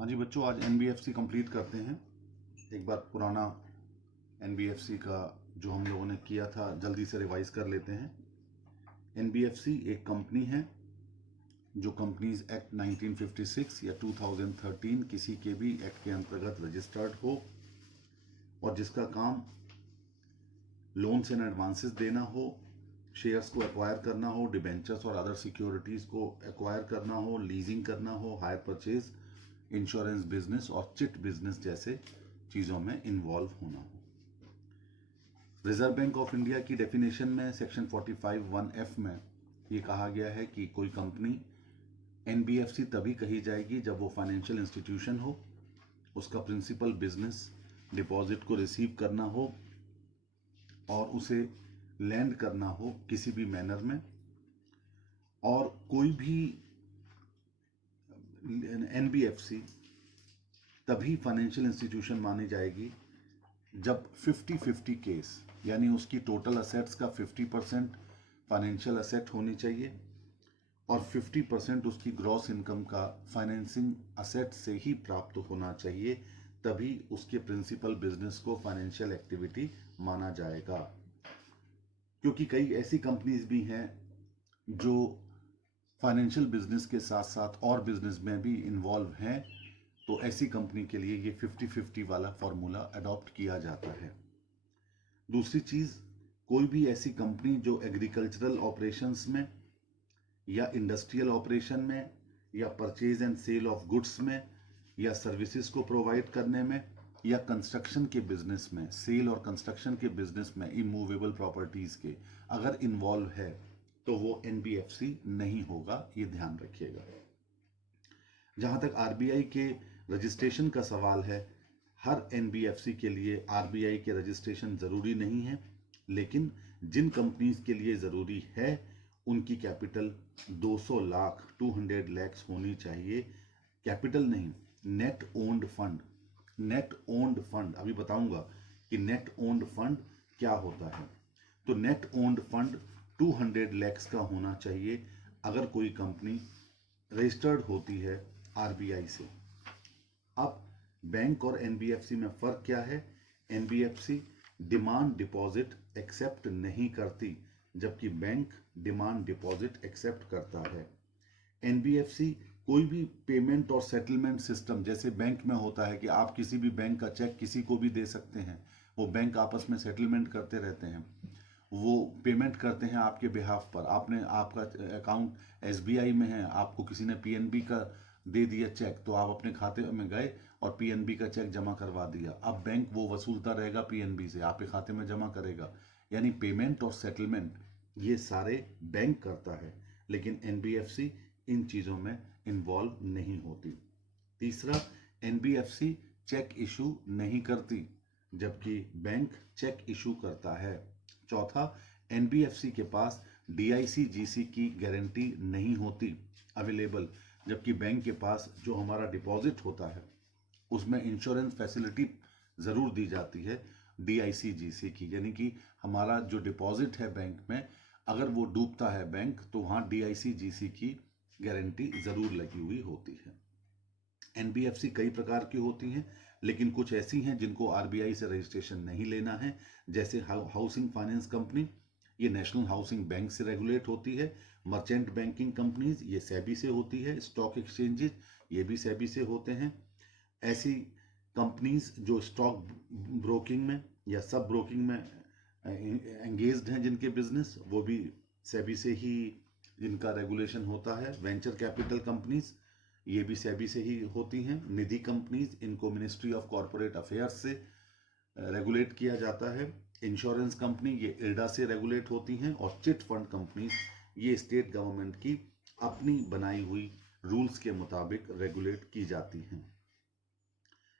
हाँ जी बच्चों, आज एनबीएफसी कंप्लीट करते हैं। एक बार पुराना एनबीएफसी का जो हम लोगों ने किया था जल्दी से रिवाइज कर लेते हैं। एनबीएफसी एक कंपनी है जो कंपनीज एक्ट 1956 या 2013 किसी के भी एक्ट के अंतर्गत रजिस्टर्ड हो और जिसका काम लोन्स एंड एडवांसेस देना हो, शेयर्स को एक्वायर करना हो, डिबेंचर्स और अदर सिक्योरिटीज को एक्वायर करना हो, लीजिंग करना हो, हायर परचेज, इंश्योरेंस बिजनेस और चिट बिजनेस जैसे चीज़ों में इन्वॉल्व होना हो। रिजर्व बैंक ऑफ इंडिया की डेफिनेशन में सेक्शन 45(1)(f) में ये कहा गया है कि कोई कंपनी एनबीएफसी तभी कही जाएगी जब वो फाइनेंशियल इंस्टीट्यूशन हो, उसका प्रिंसिपल बिजनेस डिपॉजिट को रिसीव करना हो और उसे लैंड करना हो किसी भी मैनर में, और कोई भी एनबीएफसी तभी फाइनेंशियल इंस्टीट्यूशन मानी जाएगी जब 50-50 केस, यानी उसकी टोटल असेट्स का 50% फाइनेंशियल असेट होनी चाहिए और 50% उसकी ग्रॉस इनकम का फाइनेंसिंग असेट से ही प्राप्त होना चाहिए, तभी उसके प्रिंसिपल बिजनेस को फाइनेंशियल एक्टिविटी माना जाएगा। क्योंकि कई ऐसी कंपनीज भी हैं जो फाइनेंशियल बिजनेस के साथ साथ और बिजनेस में भी इन्वॉल्व हैं, तो ऐसी कंपनी के लिए ये 50-50 वाला फॉर्मूला अडॉप्ट किया जाता है। दूसरी चीज़, कोई भी ऐसी कंपनी जो एग्रीकल्चरल ऑपरेशंस में या इंडस्ट्रियल ऑपरेशन में या purchase and sale of goods में या सर्विसेज को प्रोवाइड करने में या कंस्ट्रक्शन के बिजनेस में, सेल और कंस्ट्रक्शन के बिजनेस में इमूवेबल प्रॉपर्टीज के अगर इन्वॉल्व है तो वो एनबीएफसी नहीं होगा, ये ध्यान रखिएगा। जहां तक आरबीआई के रजिस्ट्रेशन का सवाल है, हर एनबीएफसी के लिए आरबीआई के रजिस्ट्रेशन जरूरी नहीं है, लेकिन जिन कंपनीज के लिए जरूरी है उनकी कैपिटल 200 लाख 200 लाख होनी चाहिए। कैपिटल नहीं, net owned fund. Net owned fund अभी बताऊंगा कि नेट ओन्ड फंड क्या होता है। तो नेट ओन्ड फंड 200 लाख का होना चाहिए अगर कोई कंपनी रजिस्टर्ड होती है आरबीआई से। अब बैंक और एनबीएफसी में फर्क क्या है? एनबीएफसी डिमांड डिपॉजिट एक्सेप्ट नहीं करती, जबकि बैंक डिमांड डिपॉजिट एक्सेप्ट करता है। एनबीएफसी कोई भी पेमेंट और सेटलमेंट सिस्टम, जैसे बैंक में होता है कि आप किसी भी बैंक का चेक किसी को भी दे सकते हैं, वो बैंक आपस में सेटलमेंट करते रहते हैं, वो पेमेंट करते हैं आपके बिहाफ पर। आपने आपका अकाउंट एसबीआई में है, आपको किसी ने पीएनबी का दे दिया चेक, तो आप अपने खाते में गए और पीएनबी का चेक जमा करवा दिया। अब बैंक वो वसूलता रहेगा पीएनबी से, आपके खाते में जमा करेगा। यानी पेमेंट और सेटलमेंट ये सारे बैंक करता है, लेकिन एनबीएफसी इन चीज़ों में इन्वॉल्व नहीं होती। तीसरा, एनबीएफसी चेक इशू नहीं करती, जबकि बैंक चेक इशू करता है। चौथा, एनबीएफसी के पास डीआईसी-जीसी की गारंटी नहीं होती अवेलेबल, जबकि बैंक के पास जो हमारा डिपॉजिट होता है उसमें इंश्योरेंस फैसिलिटी ज़रूर दी जाती है डीआईसी-जीसी की, यानी कि हमारा जो डिपॉजिट है बैंक में, अगर वो डूबता है बैंक तो वहाँ डीआईसी-जीसी की गारंटी ज़रूर लगी हुई होती है। एनबीएफसी कई प्रकार की होती हैं, लेकिन कुछ ऐसी हैं जिनको आरबीआई से रजिस्ट्रेशन नहीं लेना है, जैसे हाउसिंग फाइनेंस कंपनी, ये नेशनल हाउसिंग बैंक से रेगुलेट होती है। मर्चेंट बैंकिंग कंपनीज, ये सेबी से होती है। स्टॉक एक्सचेंजेस, ये भी सेबी से होते हैं। ऐसी कंपनीज जो स्टॉक ब्रोकिंग में या सब ब्रोकिंग में एंगेज्ड हैं, जिनके बिजनेस, वो भी सेबी से ही जिनका रेगुलेशन होता है। वेंचर कैपिटल कंपनीज, ये भी सेबी से ही होती हैं। निधि कंपनीज, इनको मिनिस्ट्री ऑफ कॉरपोरेट अफेयर्स से रेगुलेट किया जाता है। इंश्योरेंस कंपनी, ये इरडा से रेगुलेट होती हैं। और चिट फंड कंपनीज, ये स्टेट गवर्नमेंट की अपनी बनाई हुई रूल्स के मुताबिक रेगुलेट की जाती हैं।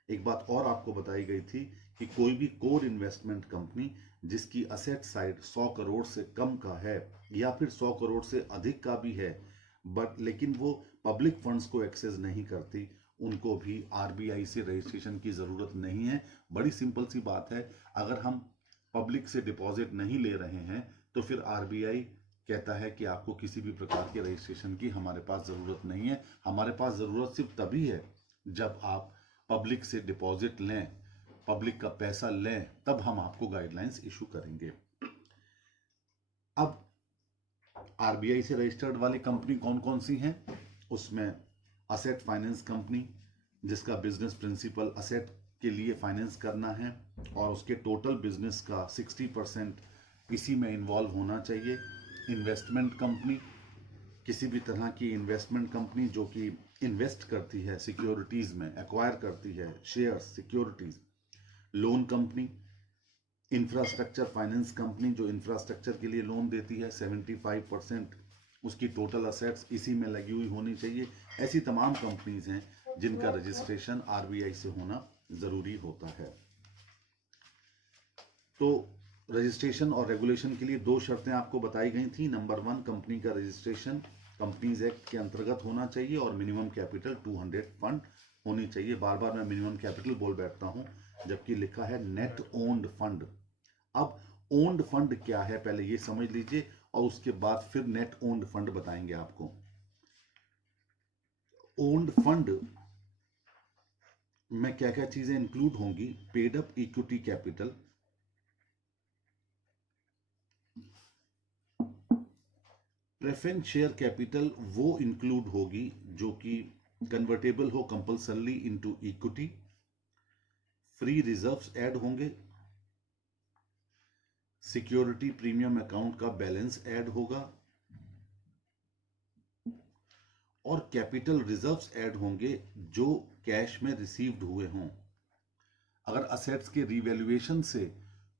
एक बात और आपको बताई गई थी कि कोई भी कोर इन्वेस्टमेंट कंपनी जिसकी असेट साइड 100 करोड़ से कम का है या फिर 100 करोड़ से अधिक का भी है, बट लेकिन वो पब्लिक फंड्स को एक्सेस नहीं करती, उनको भी आरबीआई से रजिस्ट्रेशन की ज़रूरत नहीं है। बड़ी सिंपल सी बात है, अगर हम पब्लिक से डिपॉजिट नहीं ले रहे हैं तो फिर आरबीआई कहता है कि आपको किसी भी प्रकार के रजिस्ट्रेशन की हमारे पास ज़रूरत नहीं है। हमारे पास ज़रूरत सिर्फ तभी है जब आप पब्लिक से डिपॉजिट लें, पब्लिक का पैसा लें, तब हम आपको गाइडलाइंस इशू करेंगे। अब आरबीआई से रजिस्टर्ड वाली कंपनी कौन कौन सी हैं? उसमें असेट फाइनेंस कंपनी, जिसका बिजनेस प्रिंसिपल असेट के लिए फाइनेंस करना है और उसके टोटल बिजनेस का 60% इसी में इन्वॉल्व होना चाहिए। इन्वेस्टमेंट कंपनी, किसी भी तरह की इन्वेस्टमेंट कंपनी जो कि इन्वेस्ट करती है सिक्योरिटीज में, एक्वायर करती है shares, securities. Loan company, infrastructure finance company जो इंफ्रास्ट्रक्चर के लिए लोन देती है, 75% उसकी टोटल असेट्स इसी में लगी हुई होनी चाहिए। ऐसी तमाम कंपनीज हैं जिनका रजिस्ट्रेशन आरबीआई से होना जरूरी होता है। तो रजिस्ट्रेशन और रेगुलेशन के लिए 2 शर्तें आपको बताई गई थी। नंबर 1, कंपनी का रजिस्ट्रेशन कंपनीज एक्ट के अंतर्गत होना चाहिए और मिनिमम कैपिटल 200 फंड होनी चाहिए। बार बार मैं मिनिमम कैपिटल बोल बैठता हूं, जबकि लिखा है नेट ओन्ड फंड। अब ओन्ड फंड क्या है पहले ये समझ लीजिए, और उसके बाद फिर नेट ओन्ड फंड बताएंगे आपको। ओन्ड फंड में क्या क्या चीजें इंक्लूड होंगी? Paid up equity capital, preference share capital वो इंक्लूड होगी जो कि कन्वर्टेबल हो compulsorily into equity. Free reserves add होंगे, सिक्योरिटी प्रीमियम अकाउंट का बैलेंस ऐड होगा और कैपिटल रिजर्व्स ऐड होंगे जो कैश में रिसीव्ड हुए हों। अगर असेट्स के रिवैल्यूएशन से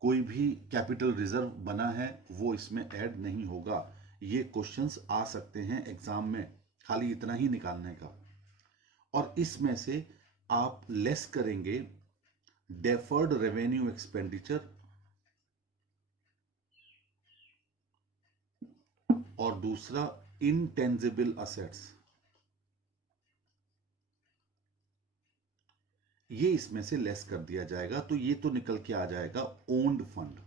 कोई भी कैपिटल रिजर्व बना है वो इसमें ऐड नहीं होगा। ये क्वेश्चंस आ सकते हैं एग्जाम में, खाली इतना ही निकालने का। और इसमें से आप लेस करेंगे डेफर्ड रेवेन्यू एक्सपेंडिचर और दूसरा इनटेंजिबल असेट्स, ये इसमें से लेस कर दिया जाएगा। तो ये तो निकल के आ जाएगा ओन्ड फंड।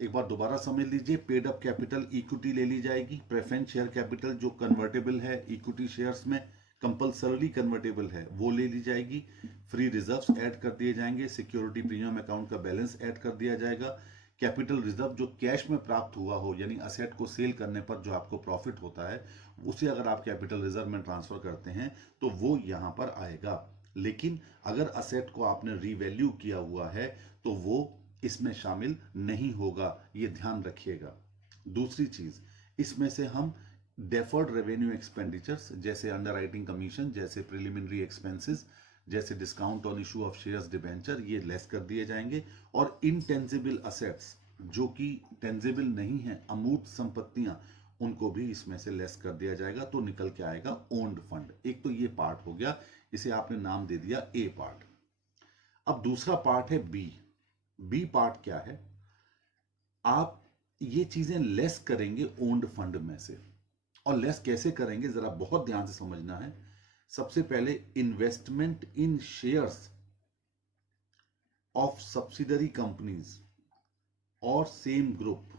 एक बार दोबारा समझ लीजिए, पेड अप कैपिटल इक्विटी ले ली जाएगी, प्रेफरेंस शेयर कैपिटल जो कन्वर्टेबल है इक्विटी शेयर्स में, कंपल्सरली कन्वर्टेबल है, वो ले ली जाएगी। फ्री रिजर्व्स ऐड कर दिए जाएंगे, सिक्योरिटी प्रीमियम अकाउंट का बैलेंस ऐड कर दिया जाएगा। कैपिटल रिजर्व जो कैश में प्राप्त हुआ हो, यानी असेट को सेल करने पर जो आपको प्रॉफिट होता है, उसे अगर आप कैपिटल रिजर्व में ट्रांसफर करते हैं तो वो यहां पर आएगा। लेकिन अगर असेट को आपने रीवैल्यू किया हुआ है तो वो इसमें शामिल नहीं होगा, ये ध्यान रखिएगा। दूसरी चीज, इसमें से हम डेफर्ड रेवेन्यू एक्सपेंडिचर्स जैसे अंडरराइटिंग कमीशन, जैसे प्रिलिमिनरी एक्सपेंसेस, जैसे discount on issue of shares debenture, ये लेस कर दिए जाएंगे। और इनटेंजिबल असेट्स जो कि टेंजिबल नहीं है, अमूर्त संपत्तियां, उनको भी इसमें से लेस कर दिया जाएगा। तो निकल के आएगा ओन्ड फंड। एक तो ये पार्ट हो गया, इसे आपने नाम दे दिया ए पार्ट। अब दूसरा पार्ट है बी। बी पार्ट क्या है? आप ये चीजें लेस करेंगे ओन्ड फंड में से। और लेस कैसे करेंगे जरा बहुत ध्यान से समझना है। सबसे पहले investment in shares of subsidiary companies और सेम ग्रुप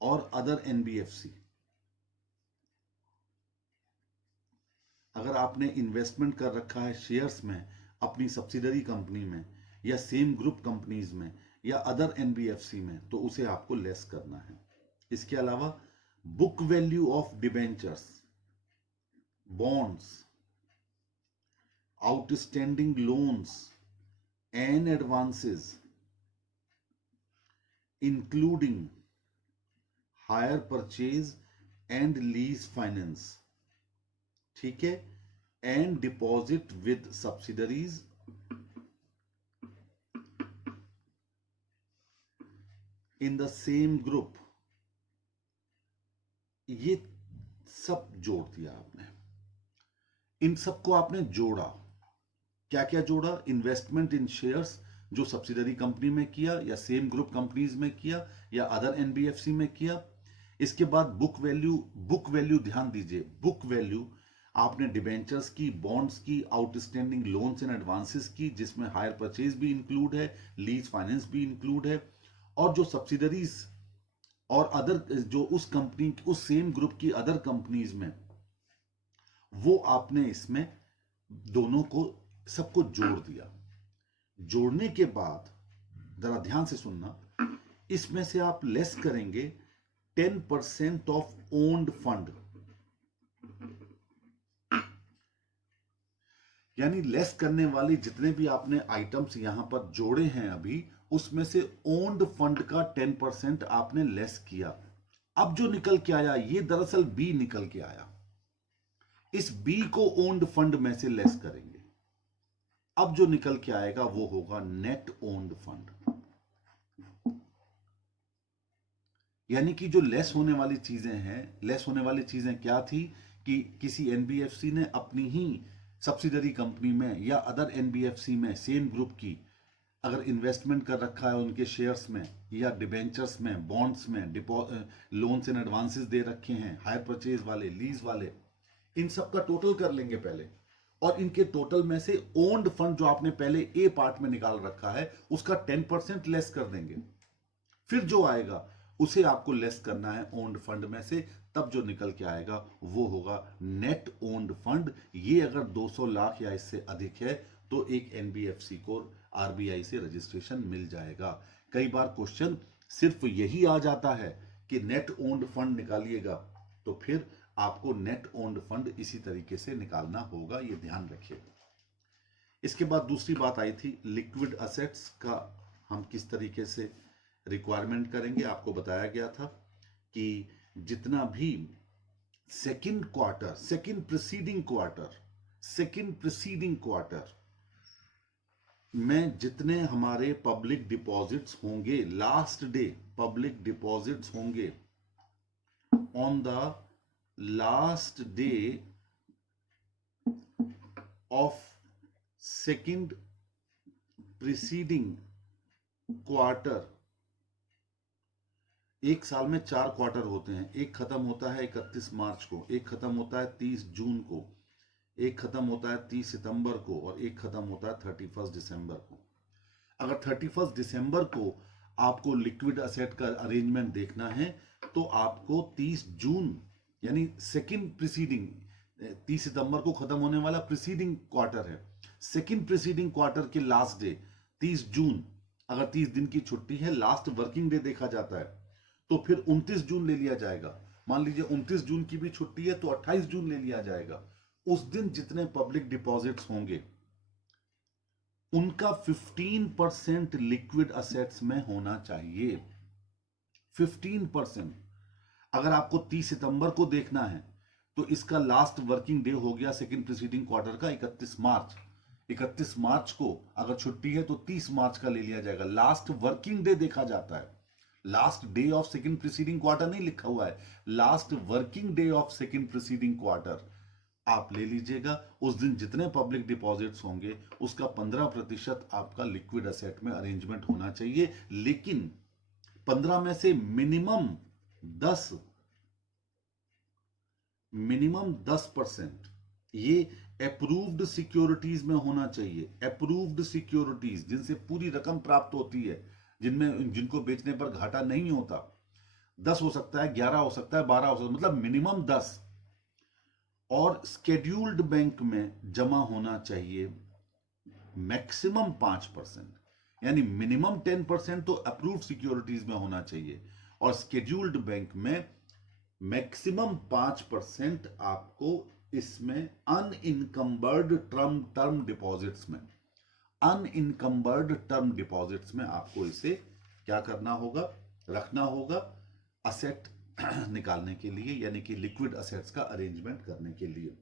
और अदर एनबीएफसी। अगर आपने इन्वेस्टमेंट कर रखा है शेयर्स में अपनी सब्सिडरी कंपनी में या सेम ग्रुप कंपनीज में या अदर एनबीएफसी में, तो उसे आपको लेस करना है। इसके अलावा book value of debentures, bonds, outstanding loans and advances including hire purchase and lease finance, ठीक है, and deposit with subsidiaries in the same group, ये सब जोड़ दिया आपने। इन सबको आपने जोड़ा। क्या क्या जोड़ा? इन्वेस्टमेंट इन शेयर्स जो सब्सिडरी कंपनी में किया या सेम ग्रुप कंपनीज में किया या अदर एनबीएफसी में किया। इसके बाद बुक वैल्यू, बुक वैल्यू ध्यान दीजिए, बुक वैल्यू आपने डिबेंचर्स की, बॉन्ड्स की, आउटस्टैंडिंग लोन्स एंड एडवांसेस की, जिसमें हायर परचेज भी इंक्लूड है, लीज फाइनेंस भी इंक्लूड है, और जो सब्सिडरीज और अदर जो उस कंपनी, उस सेम ग्रुप की अदर कंपनीज में वो आपने इसमें दोनों को सबको जोड़ दिया। जोड़ने के बाद जरा ध्यान से सुनना, इसमें से आप लेस करेंगे 10% ऑफ ओन्ड फंड, यानी लेस करने वाली जितने भी आपने आइटम्स यहां पर जोड़े हैं अभी, उसमें से ओन्ड फंड का 10% आपने लेस किया। अब जो निकल के आया ये दरअसल बी निकल के आया। इस बी को ओन्ड फंड में से लेस करेंगे, अब जो निकल के आएगा वो होगा नेट ओन्ड फंड। यानी कि जो लेस होने वाली चीजें हैं, लेस होने वाली चीजें क्या थी कि किसी एनबीएफसी ने अपनी ही सब्सिडरी कंपनी में या अदर एनबीएफसी में सेम ग्रुप की अगर इन्वेस्टमेंट कर रखा है उनके शेयर्स में या डिबेंचर्स में, बॉन्ड्स में, लोन्स एंड एडवांसेस दे रखे हैं, हायर परचेज वाले, लीज वाले, इन सब का टोटल कर लेंगे पहले, और इनके टोटल में से ओन्ड फंड जो आपने पहले ए पार्ट में निकाल रखा है उसका 10% लेस कर देंगे। फिर जो आएगा उसे आपको लेस करना है ओन्ड फंड में से, तब जो निकल के आएगा वो होगा नेट ओन्ड फंड। ये अगर 200 लाख या इससे अधिक है तो एक एनबीएफसी को आरबीआई से रजिस्ट्रेशन मिल जाएगा। कई बार क्वेश्चन सिर्फ यही आ जाता है कि नेट ओन्ड फंड निकालिएगा, तो फिर आपको नेट ओन्ड फंड इसी तरीके से निकालना होगा, ये ध्यान रखिएगा। इसके बाद दूसरी बात आई थी लिक्विड असेट्स का हम किस तरीके से रिक्वायरमेंट करेंगे। आपको बताया गया था कि जितना भी सेकंड प्रीसीडिंग क्वार्टर में जितने हमारे पब्लिक डिपॉजिट्स होंगे, लास्ट डे पब्लिक डिपॉजिट्स होंगे on the last day of second preceding quarter. एक साल में 4 क्वार्टर होते हैं, एक खत्म होता है 31 मार्च को, एक खत्म होता है 30 जून को, एक खत्म होता है 30 सितंबर को, और एक खत्म होता है 31 दिसंबर को। अगर 31 दिसंबर को आपको लिक्विड असेट का अरेंजमेंट देखना है तो आपको 30 जून यानी सेकंड प्रीसीडिंग, 30 सितंबर को खत्म होने वाला प्रीसीडिंग क्वार्टर है, सेकंड प्रीसीडिंग क्वार्टर के लास्ट डे 30 जून, अगर 30 दिन की छुट्टी है, लास्ट वर्किंग डे देखा जाता है, तो फिर 29 जून ले लिया जाएगा। मान लीजिए 29 जून की भी छुट्टी है तो 28 जून ले लिया जाएगा। उस दिन जितने पब्लिक डिपॉजिट्स होंगे उनका 15% लिक्विड असेट्स में होना चाहिए। 15%। अगर आपको 30 सितंबर को देखना है तो इसका लास्ट वर्किंग डे हो गया सेकंड प्रीसीडिंग क्वार्टर का 31 मार्च। 31 मार्च को अगर छुट्टी है तो 30 मार्च का ले लिया जाएगा। लास्ट वर्किंग डे देखा जाता है, last day of second preceding quarter नहीं लिखा हुआ है, last working day of second preceding quarter आप ले लीजिएगा। उस दिन जितने पब्लिक डिपॉजिट्स होंगे उसका 15% आपका लिक्विड असेट में अरेंजमेंट होना चाहिए, लेकिन 15 में से मिनिमम 10% ये अप्रूव्ड सिक्योरिटीज में होना चाहिए। अप्रूव्ड सिक्योरिटीज जिनसे पूरी रकम प्राप्त होती है, जिनको बेचने पर घाटा नहीं होता, 10 हो सकता है, 11 हो सकता है, 12 हो सकता है, मतलब मिनिमम 10। और स्केड्यूल्ड बैंक में जमा होना चाहिए मैक्सिमम 5%, यानी मिनिमम 10% तो अप्रूव्ड सिक्योरिटीज में होना चाहिए, और स्केड्यूल्ड बैंक में मैक्सिमम 5% आपको इसमें अनइनकम्बर्ड टर्म डिपॉजिट्स में, अनइनकम्बर्ड टर्म डिपॉजिट्स में आपको इसे क्या करना होगा, रखना होगा असेट निकालने के लिए, यानी कि लिक्विड असेट्स का अरेंजमेंट करने के लिए।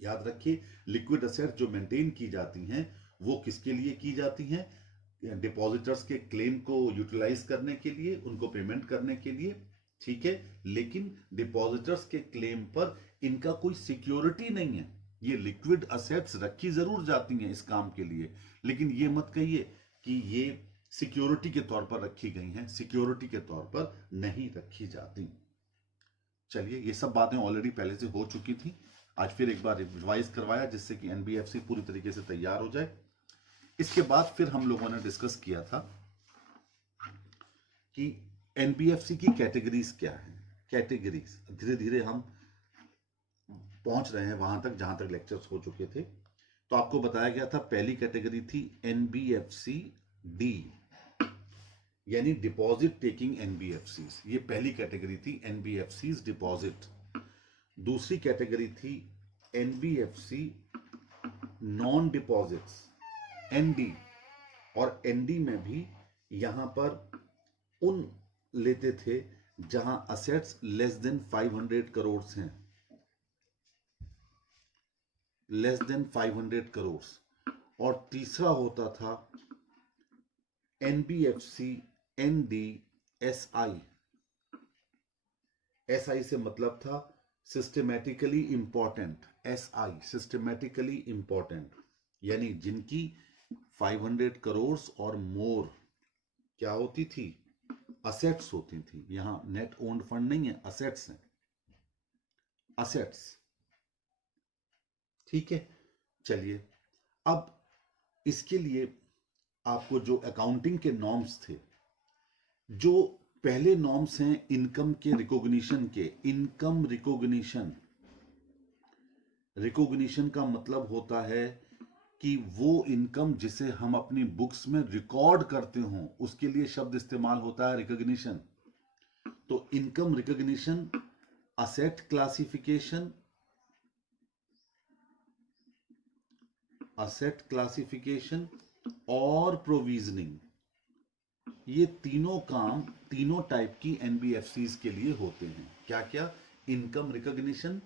याद रखिए लिक्विड असेट्स जो मेंटेन की जाती हैं वो किसके लिए की जाती हैं, डिपॉजिटर्स के क्लेम को यूटिलाइज करने के लिए, उनको पेमेंट करने के लिए, ठीक है। लेकिन डिपॉजिटर्स के क्लेम पर इनका कोई सिक्योरिटी नहीं है। ये लिक्विड असेट्स रखी जरूर जाती हैं इस काम के लिए, लेकिन ये मत कहिए कि ये सिक्योरिटी के तौर पर रखी गई हैं, सिक्योरिटी के तौर पर नहीं रखी जाती। चलिए, ये सब बातें ऑलरेडी पहले से हो चुकी थी, आज फिर एक बार रिवाइज करवाया जिससे कि एनबीएफसी पूरी तरीके से तैयार हो जाए। इसके बाद फिर हम लोगों ने डिस्कस किया था कि एनबीएफसी की कैटेगरीज क्या है। कैटेगरीज धीरे धीरे हम पहुंच रहे हैं वहां तक जहां तक लेक्चर्स हो चुके थे। तो आपको बताया गया था पहली कैटेगरी थी एनबीएफसी डी, यानी डिपॉजिट टेकिंग एनबीएफसी, ये पहली कैटेगरी थी एनबीएफसी डिपॉजिट। दूसरी कैटेगरी थी एनबीएफसी नॉन डिपॉजिट्स एनडी, और एनडी में भी यहां पर उन लेते थे जहां असेट्स लेस देन 500 करोड़ हैं, लेस देन 500 करोड़। और तीसरा होता था एनबीएफसी एनडी एसआई, एसआई से मतलब था systematically important, SI systematically important, यानी जिनकी 500 करोड़ और मोर क्या होती थी, असेट्स होती थी। यहां नेट ओन्ड फंड नहीं है, असेट्स हैं, असेट्स। ठीक है, चलिए अब इसके लिए आपको जो अकाउंटिंग के नॉर्म्स थे, जो पहले नॉर्म्स हैं इनकम के रिकॉग्निशन के, इनकम रिकॉग्निशन, रिकॉग्निशन का मतलब होता है कि वो इनकम जिसे हम अपनी बुक्स में रिकॉर्ड करते हो, उसके लिए शब्द इस्तेमाल होता है रिकॉग्निशन। तो income recognition, asset classification, asset classification और प्रोविजनिंग, ये तीनों काम तीनों टाइप की एनबीएफसीज के लिए होते हैं। क्या क्या? Income recognition,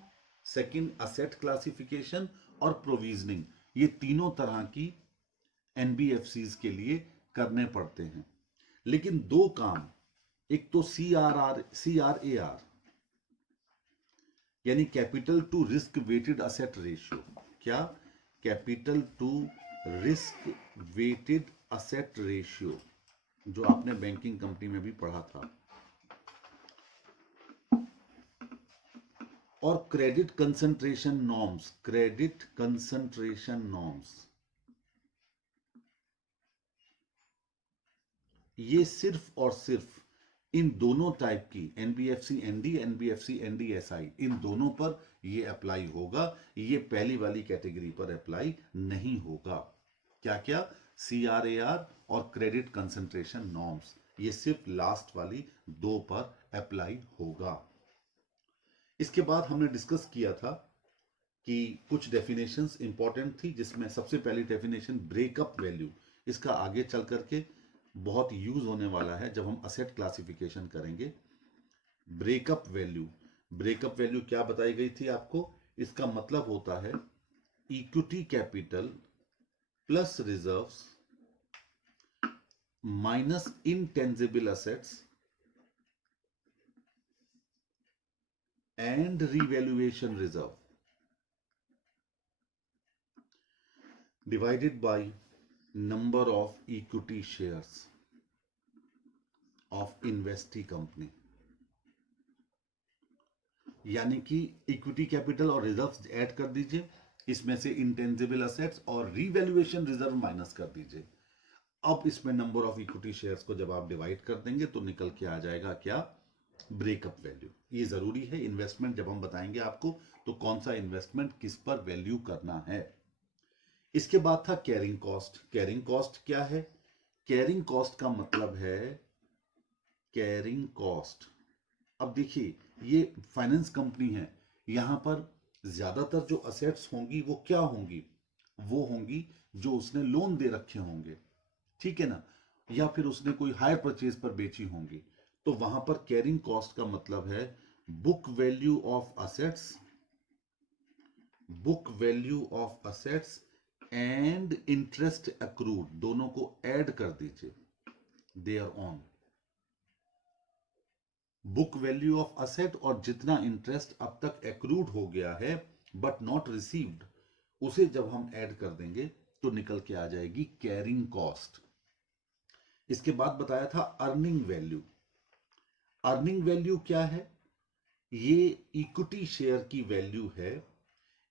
second asset classification और प्रोविजनिंग, ये तीनों तरह की एनबीएफसीज के लिए करने पड़ते हैं। लेकिन दो काम, एक तो सीआरएआर यानी capital to risk weighted asset ratio, क्या? Capital to risk weighted asset ratio, जो आपने बैंकिंग कंपनी में भी पढ़ा था। और credit concentration norms, credit concentration norms, ये सिर्फ और सिर्फ इन दोनों टाइप की NBFC ND, NBFC ND SI, इन दोनों पर ये अप्लाई होगा, ये पहली वाली कैटेगरी पर अप्लाई नहीं होगा। क्या क्या? सीआरएआर और क्रेडिट कंसंट्रेशन नॉर्म्स, ये सिर्फ लास्ट वाली दो पर अप्लाई होगा। इसके बाद हमने डिस्कस किया था कि कुछ डेफिनेशंस इंपॉर्टेंट थी, जिसमें सबसे पहली डेफिनेशन ब्रेकअप वैल्यू, इसका आगे चल करके बहुत यूज होने वाला है जब हम असेट क्लासिफिकेशन करेंगे। ब्रेकअप वैल्यू, ब्रेकअप वैल्यू क्या बताई गई थी आपको? इसका मतलब होता है equity capital plus reserves minus intangible assets and revaluation reserve divided by number of equity shares of investee company. यानी कि इक्विटी कैपिटल और रिजर्व्स ऐड कर दीजिए, इसमें से इंटेंजिबल असेट्स और रिवैल्यूएशन रिजर्व माइनस कर दीजिए। अब इसमें नंबर ऑफ इक्विटी शेयर्स को जब आप डिवाइड कर देंगे तो निकल के आ जाएगा क्या? Breakup value. ये जरूरी है, इन्वेस्टमेंट जब हम बताएंगे आपको तो कौन सा इन्वेस्टमेंट किस पर वैल्यू करना है। इसके बाद था कैरिंग कॉस्ट। कैरिंग कॉस्ट क्या है? कैरिंग कॉस्ट का मतलब है कैरिंग कॉस्ट। अब देखिए, ये फाइनेंस कंपनी है, यहां पर ज्यादातर जो असेट्स होंगी वो क्या होंगी? वो होंगी जो उसने लोन दे रखे होंगे, ठीक है ना, या फिर उसने कोई हायर परचेज पर बेची होंगी। तो वहां पर कैरिंग कॉस्ट का मतलब है book value of assets, book value of assets and interest accrued, दोनों को ऐड कर दीजिए thereon. Book value of asset और जितना इंटरेस्ट अब तक एक्रूड हो गया है बट नॉट रिसीव्ड, उसे जब हम ऐड कर देंगे तो निकल के आ जाएगी कैरिंग कॉस्ट। इसके बाद बताया था अर्निंग वैल्यू। अर्निंग वैल्यू क्या है? ये इक्विटी शेयर की वैल्यू है।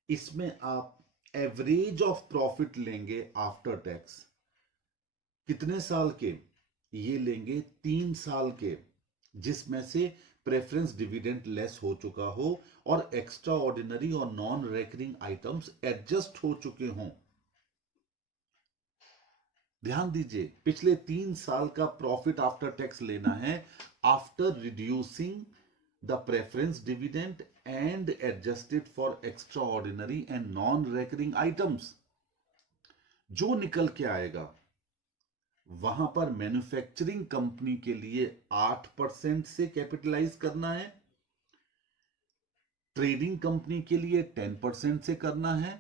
इसमें आप एवरेज ऑफ प्रॉफिट लेंगे आफ्टर टैक्स। कितने साल के? ये लेंगे 3 साल के, जिसमें से प्रेफरेंस डिविडेंड लेस हो चुका हो और एक्स्ट्रा ऑर्डिनरी और नॉन रेकरिंग आइटम्स एडजस्ट हो चुके हों। ध्यान दीजिए, पिछले 3 साल का प्रॉफिट आफ्टर टैक्स लेना है after reducing the preference dividend and adjusted for extra ordinary and non recurring items. जो निकल के आएगा वहां पर मैन्युफैक्चरिंग कंपनी के लिए 8% से कैपिटलाइज करना है, ट्रेडिंग कंपनी के लिए 10% से करना है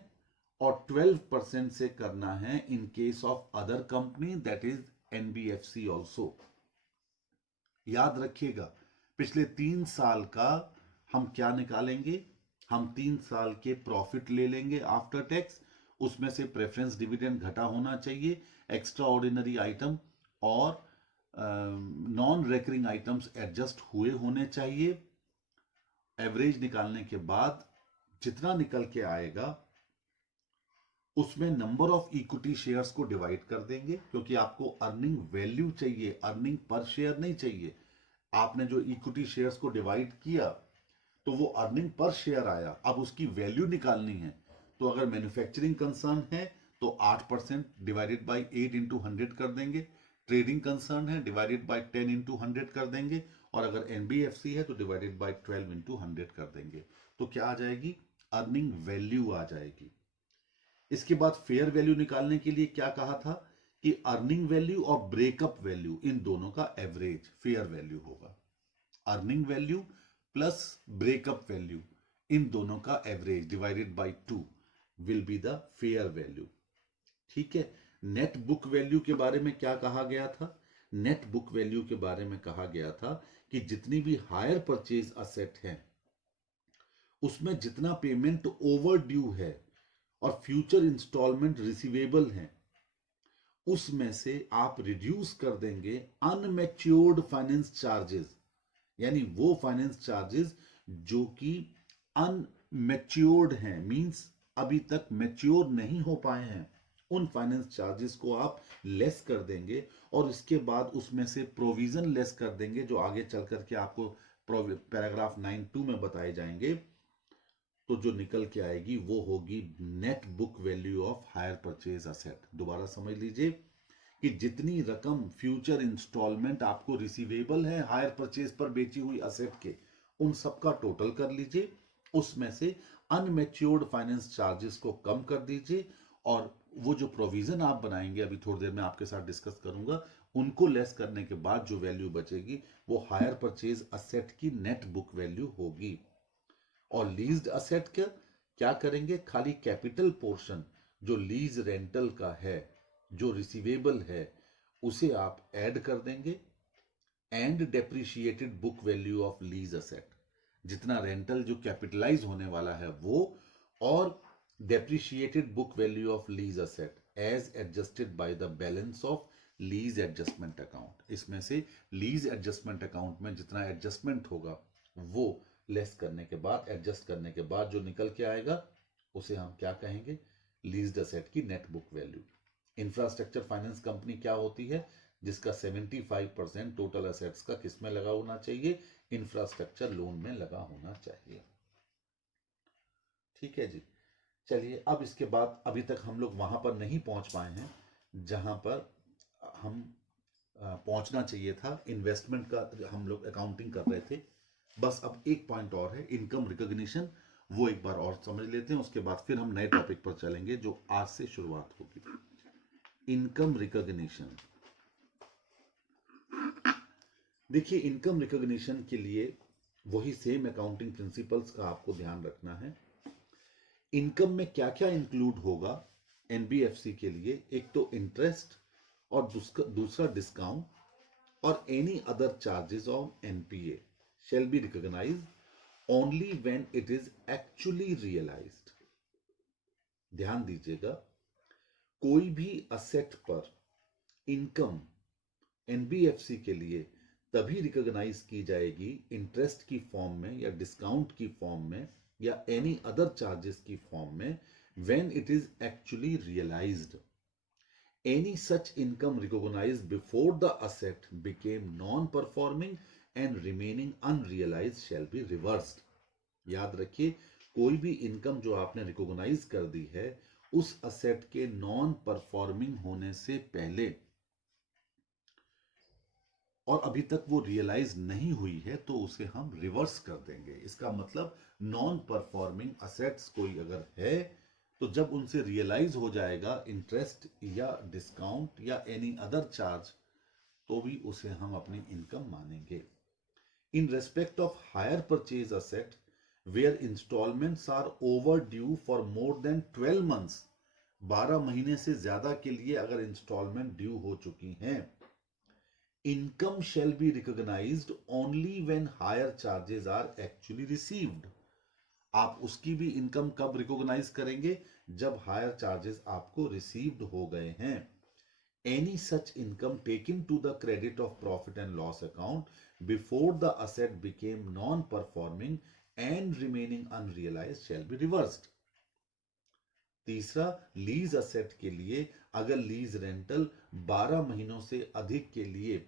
और 12% से करना है in case of other company that is NBFC also. याद रखिएगा, पिछले 3 साल का हम क्या निकालेंगे, हम 3 साल के प्रॉफिट ले लेंगे आफ्टर टैक्स, उसमें से प्रेफरेंस डिविडेंड घटा होना चाहिए, एक्स्ट्रा ऑर्डिनरी आइटम और नॉन रेकरिंग आइटम्स एडजस्ट हुए होने चाहिए। एवरेज निकालने के बाद जितना निकल के आएगा उसमें नंबर ऑफ इक्विटी शेयर्स को डिवाइड कर देंगे, क्योंकि आपको अर्निंग वैल्यू चाहिए, अर्निंग पर शेयर नहीं चाहिए। आपने जो इक्विटी शेयर्स को डिवाइड किया तो वो अर्निंग पर शेयर आया, अब उसकी वैल्यू निकालनी है। तो अगर मैन्युफैक्चरिंग कंसर्न है तो 8% डिवाइडेड बाई 8 इंटू 100 कर देंगे, ट्रेडिंग कंसर्न है डिवाइडेड बाई 10 इंटू 100 कर देंगे, और अगर एनबीएफसी है तो डिवाइडेड बाई 12 इंटू 100 कर देंगे। तो क्या आ जाएगी, अर्निंग वैल्यू आ जाएगी। इसके बाद फेयर वैल्यू निकालने के लिए क्या कहा था कि अर्निंग वैल्यू और ब्रेकअप वैल्यू इन दोनों का एवरेज फेयर वैल्यू होगा। Earning value plus breakup value in दोनों का average divided by 2 will be the fair value. ठीक है। नेट बुक वैल्यू के बारे में क्या कहा गया था, नेट बुक वैल्यू के बारे में कहा गया था कि जितनी भी हायर परचेज असेट है उसमें जितना पेमेंट ओवर ड्यू है और फ्यूचर इंस्टॉलमेंट रिसीवेबल हैं उसमें से आप रिड्यूस कर देंगे अनमैच्योर्ड फाइनेंस चार्जेस, यानी वो फाइनेंस चार्जेस जो कि अनमैच्योर्ड हैं, मींस अभी तक मैच्योर नहीं हो पाए हैं, उन फाइनेंस चार्जेस को आप लेस कर देंगे और इसके बाद उसमें से प्रोविजन लेस कर देंगे जो आगे चल करके आपको पैराग्राफ 9(2) में बताए जाएंगे। तो जो निकल के आएगी वो होगी net book value of hire purchase asset. दोबारा समझ लीजिए कि जितनी रकम फ्यूचर इंस्टॉलमेंट आपको रिसीवेबल है हायर परचेज पर बेची हुई असेट के, उन सबका टोटल कर लीजिए, उसमें से अनमैच्योर्ड फाइनेंस चार्जेस को कम कर दीजिए और वो जो प्रोविजन आप बनाएंगे, अभी थोड़ी देर में आपके साथ डिस्कस करूंगा, उनको लेस करने के बाद जो वैल्यू बचेगी वो हायर परचेज असेट की नेट बुक वैल्यू होगी। और लीज्ड असेट का क्या करेंगे, खाली कैपिटल पोर्शन जो लीज रेंटल का है, जो रिसीवेबल है, उसे आप ऐड कर देंगे and depreciated book value of lease asset, जितना रेंटल जो कैपिटलाइज होने वाला है वो, और depreciated book value of lease asset as adjusted by the balance of lease adjustment account. इसमें से लीज एडजस्टमेंट अकाउंट में जितना एडजस्टमेंट होगा वो लेस करने के बाद, एडजस्ट करने के बाद जो निकल के आएगा उसे हम क्या कहेंगे, लीज्ड असेट की net book value. Infrastructure finance company क्या होती है, जिसका 75% टोटल असेट्स का किस में लगा होना चाहिए, इंफ्रास्ट्रक्चर लोन में लगा होना चाहिए। ठीक है जी। चलिए अब इसके बाद, अभी तक हम लोग वहां पर नहीं पहुंच पाए हैं जहां पर हम पहुंचना चाहिए था, इन्वेस्टमेंट का हम लोग अकाउंटिंग कर रहे थे। बस अब एक पॉइंट और है, इनकम रिकॉग्निशन, वो एक बार और समझ लेते हैं, उसके बाद फिर हम नए टॉपिक पर चलेंगे जो आज से शुरुआत होगी। Income recognition. देखिए, इनकम रिकॉग्निशन के लिए वही सेम अकाउंटिंग प्रिंसिपल्स का आपको ध्यान रखना है। इनकम में क्या क्या इंक्लूड होगा एनबीएफसी के लिए, एक तो इंटरेस्ट और दूसरा डिस्काउंट और any other charges on NPA shall be recognized only when it is actually realized। ध्यान दीजिएगा, कोई भी असेट पर इनकम एनबीएफसी के लिए तभी रिकॉग्नाइज की जाएगी इंटरेस्ट की फॉर्म में या डिस्काउंट की फॉर्म में या एनी अदर चार्जेस की फॉर्म में, when it is actually realized। Any such income recognized before the asset became non-performing and remaining unrealised shall be reversed. याद रखिए, कोई भी इनकम जो आपने रिकॉग्नाइज कर दी है उस असेट के नॉन परफॉर्मिंग होने से पहले और अभी तक वो रियलाइज नहीं हुई है तो उसे हम रिवर्स कर देंगे। इसका मतलब नॉन परफॉर्मिंग असेट्स कोई अगर है तो जब उनसे रियलाइज हो जाएगा इंटरेस्ट या डिस्काउंट या एनी अदर चार्ज तो भी उसे हम अपनी इनकम मानेंगे। In respect of hire purchase asset where instalments are overdue for more than 12 months, 12 महीने से ज्यादा के लिए अगर इंस्टॉलमेंट ड्यू हो चुकी हैं, income shall be recognized only when higher charges are actually received। आप उसकी भी इनकम कब रिकॉग्नाइज करेंगे? जब हायर चार्जेस आपको रिसीव्ड हो गए हैं। Any such income taken to the credit of profit and loss account before the asset became non performing and remaining unrealised shall be reversed. तीसरा, लीज असेट के लिए अगर लीज रेंटल 12 महीनों से अधिक के लिए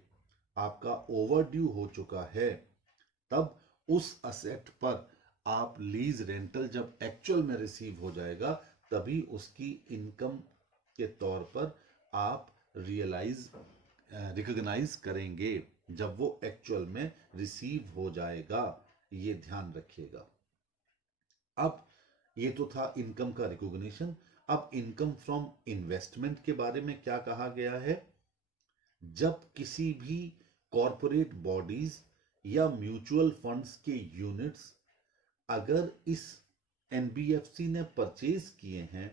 आपका ओवर ड्यू हो चुका है, तब उस असेट पर आप लीज रेंटल जब एक्चुअल में रिसीव हो जाएगा तभी उसकी इनकम के तौर पर आप रिकॉग्नाइज करेंगे, जब वो एक्चुअल में रिसीव हो जाएगा। ये ध्यान रखिएगा। अब ये तो था इनकम का रिकॉग्निशन। अब इनकम फ्रॉम इन्वेस्टमेंट के बारे में क्या कहा गया है? जब किसी भी कॉरपोरेट बॉडीज या म्यूचुअल फंड्स के यूनिट्स अगर इस एनबीएफसी ने परचेज किए हैं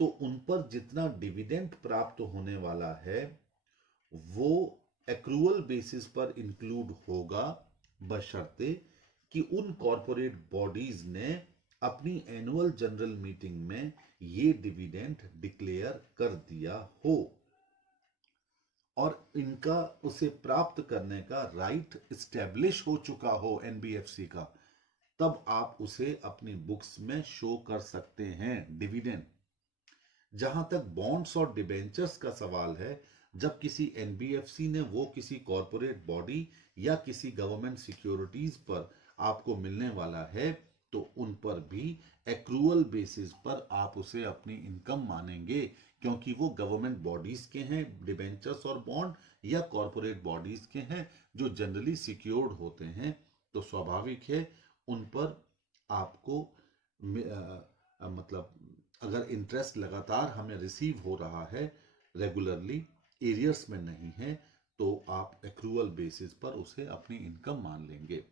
तो उन पर जितना डिविडेंड प्राप्त होने वाला है वो एक्रूअल बेसिस पर इंक्लूड होगा, बशर्ते कि उन कॉरपोरेट बॉडीज ने अपनी एनुअल जनरल मीटिंग में ये डिविडेंड डिक्लेयर कर दिया हो और इनका उसे प्राप्त करने का राइट इस्टेब्लिश हो चुका हो एनबीएफसी का, तब आप उसे अपनी बुक्स में शो कर सकते हैं डिविडेंड। जहां तक बॉन्ड्स और डिबेंचर्स का सवाल है, जब किसी एनबीएफसी ने वो किसी कॉरपोरेट बॉडी या किसी गवर्नमेंट सिक्योरिटीज पर आपको मिलने वाला है तो उन पर भी एक्रूअल बेसिस पर आप उसे अपनी इनकम मानेंगे, क्योंकि वो गवर्नमेंट बॉडीज के हैं डिबेंचर्स और बॉन्ड, या कॉरपोरेट बॉडीज के हैं जो जनरली सिक्योर्ड होते हैं। तो स्वाभाविक है उन पर आपको मतलब अगर इंटरेस्ट लगातार हमें रिसीव हो रहा है रेगुलरली, एरियर्स में नहीं है, तो आप एक्रूअल बेसिस पर उसे अपनी इनकम मान लेंगे।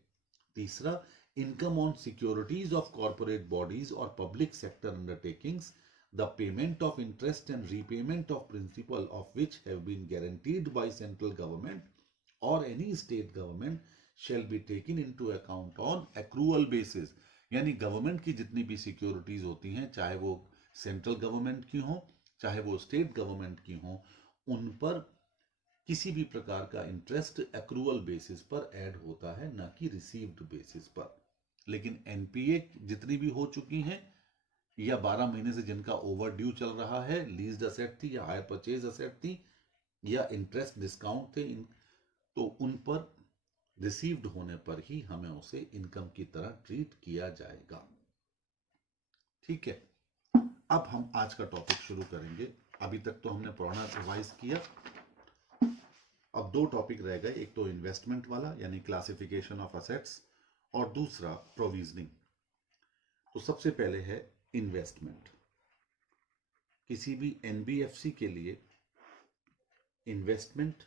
तीसरा, income on securities of corporate bodies और public sector undertakings, the payment of interest and repayment of principal of which have been guaranteed by central government or any state government shall be taken into account on accrual basis। यानी government की जितनी भी securities होती हैं, चाहे वो central government की हो चाहे वो स्टेट गवर्नमेंट की हो, उन पर किसी भी प्रकार का इंटरेस्ट एक्रूअल बेसिस पर ऐड होता है, ना कि रिसीव्ड बेसिस पर। लेकिन एनपीए जितनी भी हो चुकी हैं या 12 महीने से जिनका ओवर ड्यू चल रहा है, लीज्ड असेट थी या हायर परचेज असेट थी या इंटरेस्ट डिस्काउंट थे, तो उन पर रिसीव्ड होने पर ही हमें उसे इनकम की तरह ट्रीट किया जाएगा। ठीक है, अब हम आज का टॉपिक शुरू करेंगे। अभी तक तो हमने पुराना रिवाइज किया, अब दो टॉपिक रह गए, एक तो इन्वेस्टमेंट वाला यानी क्लासिफिकेशन ऑफ असेट्स और दूसरा प्रोविजनिंग। तो सबसे पहले है इन्वेस्टमेंट। किसी भी एनबीएफसी के लिए इन्वेस्टमेंट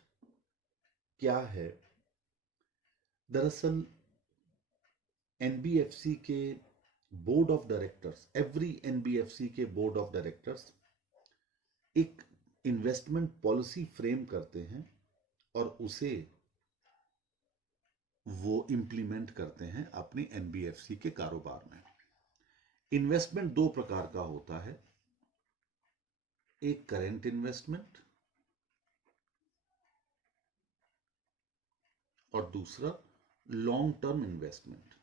क्या है? दरअसल एनबीएफसी के board of directors, every NBFC के बोर्ड ऑफ डायरेक्टर्स एक इन्वेस्टमेंट पॉलिसी फ्रेम करते हैं और उसे वो इंप्लीमेंट करते हैं अपनी एनबीएफसी के कारोबार में। इन्वेस्टमेंट दो प्रकार का होता है, एक करेंट इन्वेस्टमेंट और दूसरा long term investment.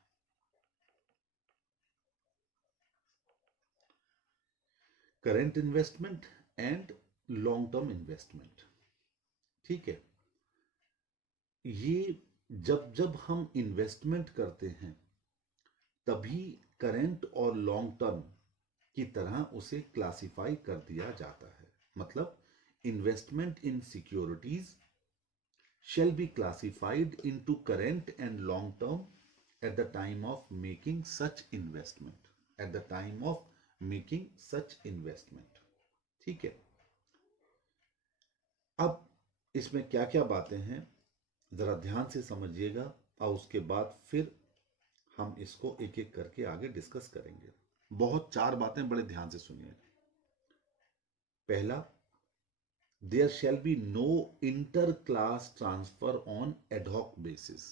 Current investment and long term investment. ठीक है, ये जब जब हम इन्वेस्टमेंट करते हैं तभी करेंट और लॉन्ग टर्म की तरह उसे क्लासिफाई कर दिया जाता है। मतलब investment in securities shall be classified into current and long term at the time of making such investment, at the time of making such investment। ठीक है, अब इसमें क्या क्या बातें हैं जरा ध्यान से समझिएगा और उसके बाद फिर हम इसको एक एक करके आगे डिस्कस करेंगे। बहुत चार बातें बड़े ध्यान से सुनिए। पहला, there shall be no inter-class transfer on ad hoc basis।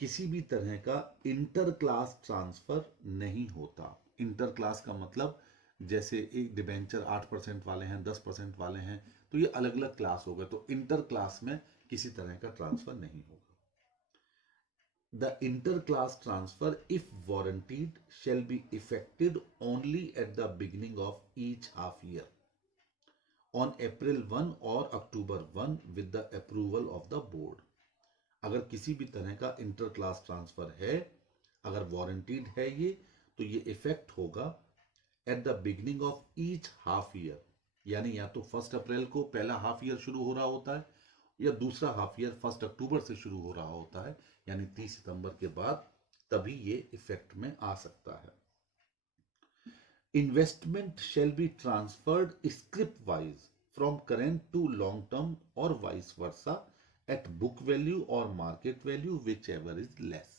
किसी भी तरह का इंटर क्लास ट्रांसफर नहीं होता। इंटर क्लास का मतलब जैसे एक डिबेंचर 8% वाले हैं, 10% वाले हैं, तो ये अलग अलग क्लास हो गए, तो इंटर क्लास में किसी तरह का ट्रांसफर नहीं होगा। The inter-class transfer, if warranted, shall be effected only at the beginning of each half year on April 1 और October 1 with the approval of the board। अगर किसी भी तरह का इंटर क्लास ट्रांसफर है, अगर वारंटीड है ये, तो ये इफेक्ट होगा at the beginning of each half year, यानी या तो 1 अप्रैल को पहला हाफ ईयर शुरू हो रहा होता है या दूसरा हाफ ईयर 1 अक्टूबर से शुरू हो रहा होता है, यानी 30 सितंबर के बाद, तभी ये इफेक्ट में आ सकता है। Investment shall be transferred script wise from current to long term और vice versa at book value और market value whichever is less.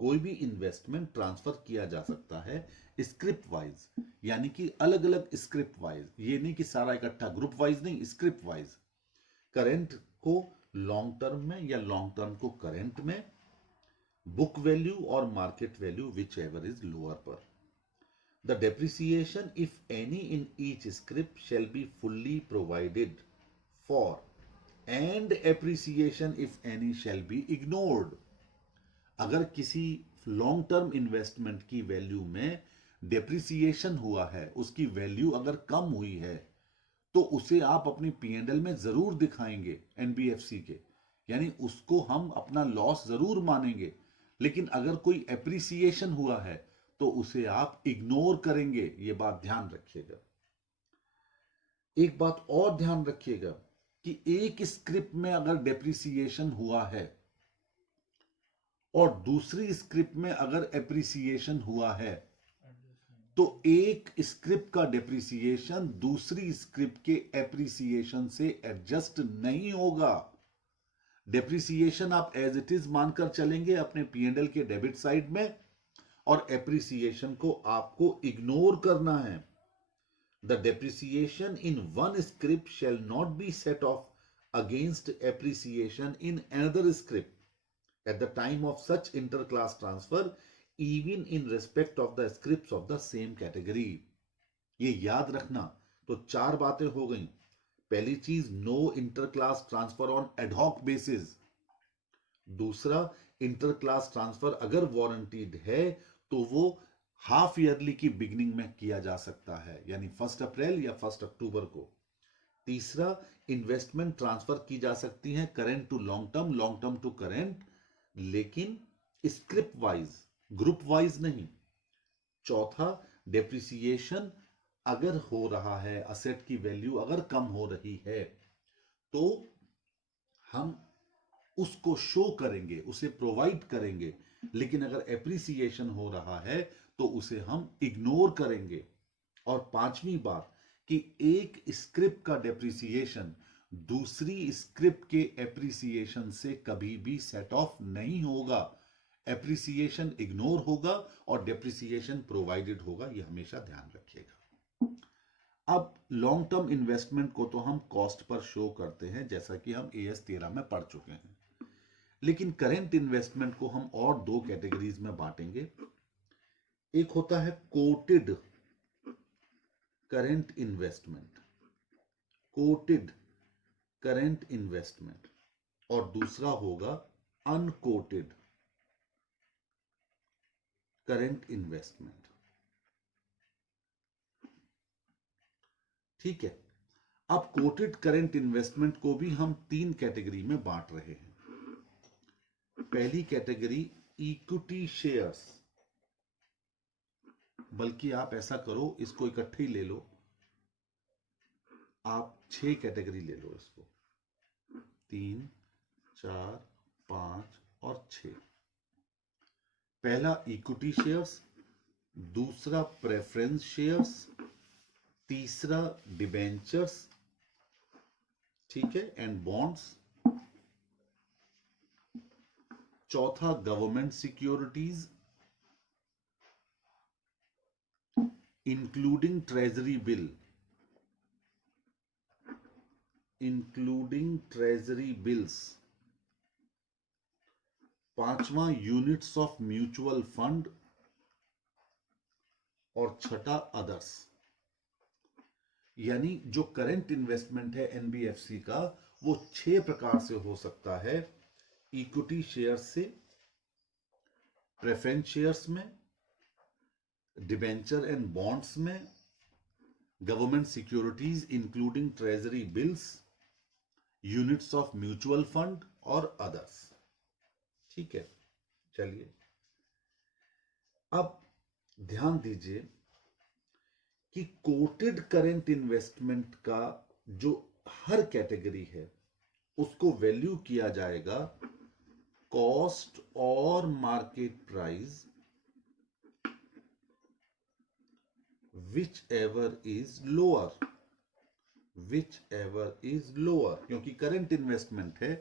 कोई भी इन्वेस्टमेंट ट्रांसफर किया जा सकता है स्क्रिप्ट वाइज, यानी कि अलग अलग स्क्रिप्ट वाइज, ये नहीं कि सारा इकट्ठा, ग्रुप वाइज नहीं, स्क्रिप्ट वाइज। करेंट को लॉन्ग टर्म में या लॉन्ग टर्म को करेंट में, बुक वैल्यू और market value whichever is lower पर। The depreciation if any in each script shall be fully provided for and appreciation if any shall be ignored. अगर किसी long term investment की value में depreciation हुआ है, उसकी value अगर कम हुई है, तो उसे आप अपनी P&L में जरूर दिखाएंगे NBFC के, यानी उसको हम अपना लॉस जरूर मानेंगे। लेकिन अगर कोई एप्रिसिएशन हुआ है तो उसे आप इग्नोर करेंगे, ये बात ध्यान रखिएगा। एक बात और ध्यान रखिएगा कि एक स्क्रिप्ट में अगर डेप्रिसिएशन हुआ है और दूसरी स्क्रिप्ट में अगर एप्रिसिएशन हुआ है, तो एक स्क्रिप्ट का डेप्रिसिएशन दूसरी स्क्रिप्ट के एप्रिसिएशन से एडजस्ट नहीं होगा। डेप्रिसिएशन आप एज इट इज मानकर चलेंगे अपने P&L के डेबिट साइड में, और एप्रिसिएशन को आपको इग्नोर करना है। The depreciation in one script shell not be set off against appreciation in another script at the time of such inter-class transfer, even in respect of the scripts of the same category। ये याद रखना। तो चार बातें हो गई। पहली चीज, no inter class transfer on ad hoc basis. दूसरा, इंटर क्लास ट्रांसफर अगर वारंटीड है तो वो हाफ ईयरली की बिगिनिंग में किया जा सकता है, यानी 1 अप्रैल या 1 अक्टूबर को। तीसरा, इन्वेस्टमेंट ट्रांसफर की जा सकती है current to long term, long term to current, लेकिन स्क्रिप्ट वाइज, ग्रुप वाइज नहीं। चौथा, डेप्रिसिएशन अगर हो रहा है, असेट की वैल्यू अगर कम हो रही है, तो हम उसको शो करेंगे, उसे प्रोवाइड करेंगे। लेकिन अगर एप्रिसिएशन हो रहा है तो उसे हम इग्नोर करेंगे। और पांचवी बात कि एक स्क्रिप्ट का डेप्रिसिएशन दूसरी स्क्रिप्ट के एप्रिसिएशन से कभी भी सेट ऑफ नहीं होगा। एप्रिसिएशन इग्नोर होगा और डेप्रिसिएशन प्रोवाइडेड होगा, यह हमेशा ध्यान रखिएगा। अब लॉन्ग टर्म इन्वेस्टमेंट को तो हम कॉस्ट पर शो करते हैं, जैसा कि हम AS 13 में पढ़ चुके हैं। लेकिन करेंट इन्वेस्टमेंट को हम और दो कैटेगरीज में बांटेंगे। एक होता है coated current investment, coated current investment, और दूसरा होगा अनकोटेड करेंट इन्वेस्टमेंट। ठीक है, अब कोटेड करंट इन्वेस्टमेंट को भी हम 3 कैटेगरी में बांट रहे हैं। पहली कैटेगरी इक्विटी शेयर्स, बल्कि आप ऐसा करो, इसको इकट्ठे ही ले लो, आप 6 कैटेगरी ले लो इसको, 3, 4, 5 और 6। पहला इक्विटी शेयर्स, दूसरा प्रेफरेंस शेयर्स, तीसरा डिबेंचर्स, ठीक है, एंड बॉन्ड्स, चौथा government securities including treasury bill, including treasury bills, पांचवा यूनिट्स ऑफ म्यूचुअल फंड और छठा अदर्स। यानी जो करंट इन्वेस्टमेंट है एनबीएफसी का वो 6 प्रकार से हो सकता है। इक्विटी शेयर से, प्रेफरेंस शेयर्स में, डिबेंचर एंड बॉन्ड्स में, government securities including treasury bills, units of mutual fund और अदर्स। ठीक है, चलिए अब ध्यान दीजिए कि कोटेड करंट इन्वेस्टमेंट का जो हर कैटेगरी है उसको वैल्यू किया जाएगा कॉस्ट और market price which ever is lower, which ever is lower, क्योंकि करंट इन्वेस्टमेंट है,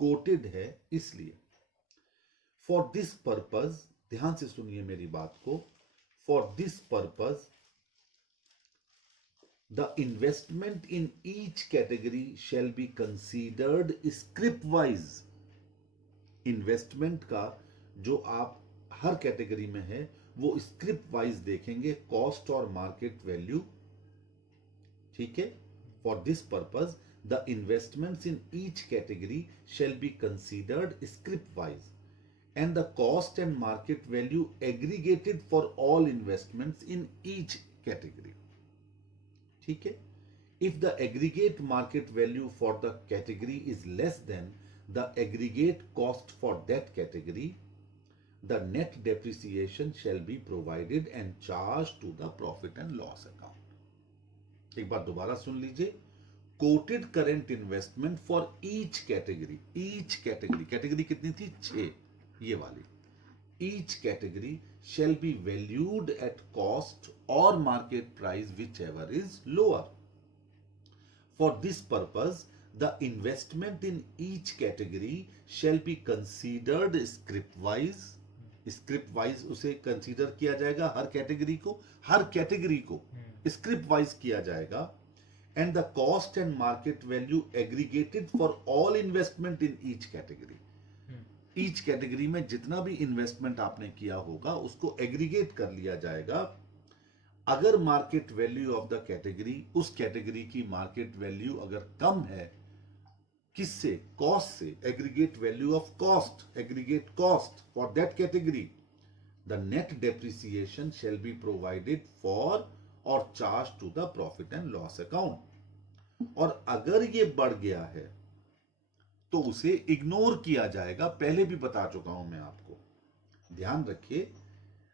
कोटेड है, इसलिए। फॉर दिस पर्पज, ध्यान से सुनिए मेरी बात को, for this purpose the investment in each category shall be considered scrip wise। Investment का जो आप हर कैटेगरी में है वो स्क्रिप वाइज देखेंगे, कॉस्ट और मार्केट वैल्यू, ठीक है। For this purpose the investments in each category shall be considered script wise and the cost and market value aggregated for all investments in each category। ठीक है, if the aggregate market value for the category is less than the aggregate cost for that category, the net depreciation shall be provided and charged to the profit and loss account। एक बार दोबारा सुन लीजिए, coated current investment for each category, each category, category कितनी थी? 6, ये वाली। Each category shall be valued at cost or market price whichever is lower। For this purpose the investment in each category shall be considered scrip wise। Script wise उसे consider किया जाएगा, हर category को, हर category को script wise किया जाएगा। And the cost and market value aggregated for all investment in each category. Each category में जितना भी इन्वेस्टमेंट आपने किया होगा उसको एग्रीगेट कर लिया जाएगा। अगर market value of the category, उस कैटेगरी की मार्केट वैल्यू अगर कम है, किससे? कॉस्ट से, aggregate value of cost, aggregate cost for that category, the net depreciation shall be provided for और charge to the profit and loss account. और अगर ये बढ़ गया है तो उसे इग्नोर किया जाएगा, पहले भी बता चुका हूं मैं आपको, ध्यान रखिए।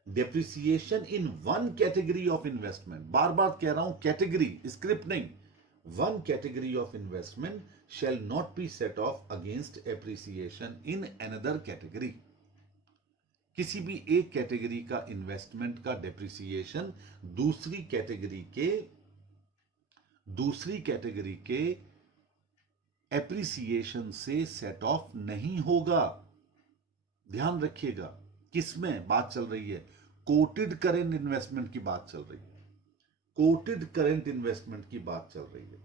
Depreciation in one category of investment, बार बार कह रहा हूं कैटेगरी, स्क्रिप्ट नहीं, one category of investment shall not be set off against appreciation in another category. किसी भी एक कैटेगरी का इन्वेस्टमेंट का डेप्रिसिएशन दूसरी कैटेगरी के एप्रिसिएशन से सेट ऑफ नहीं होगा। ध्यान रखिएगा, किसमें बात चल रही है? कोटेड करंट इन्वेस्टमेंट की बात चल रही है, कोटेड करंट इन्वेस्टमेंट की बात चल रही है,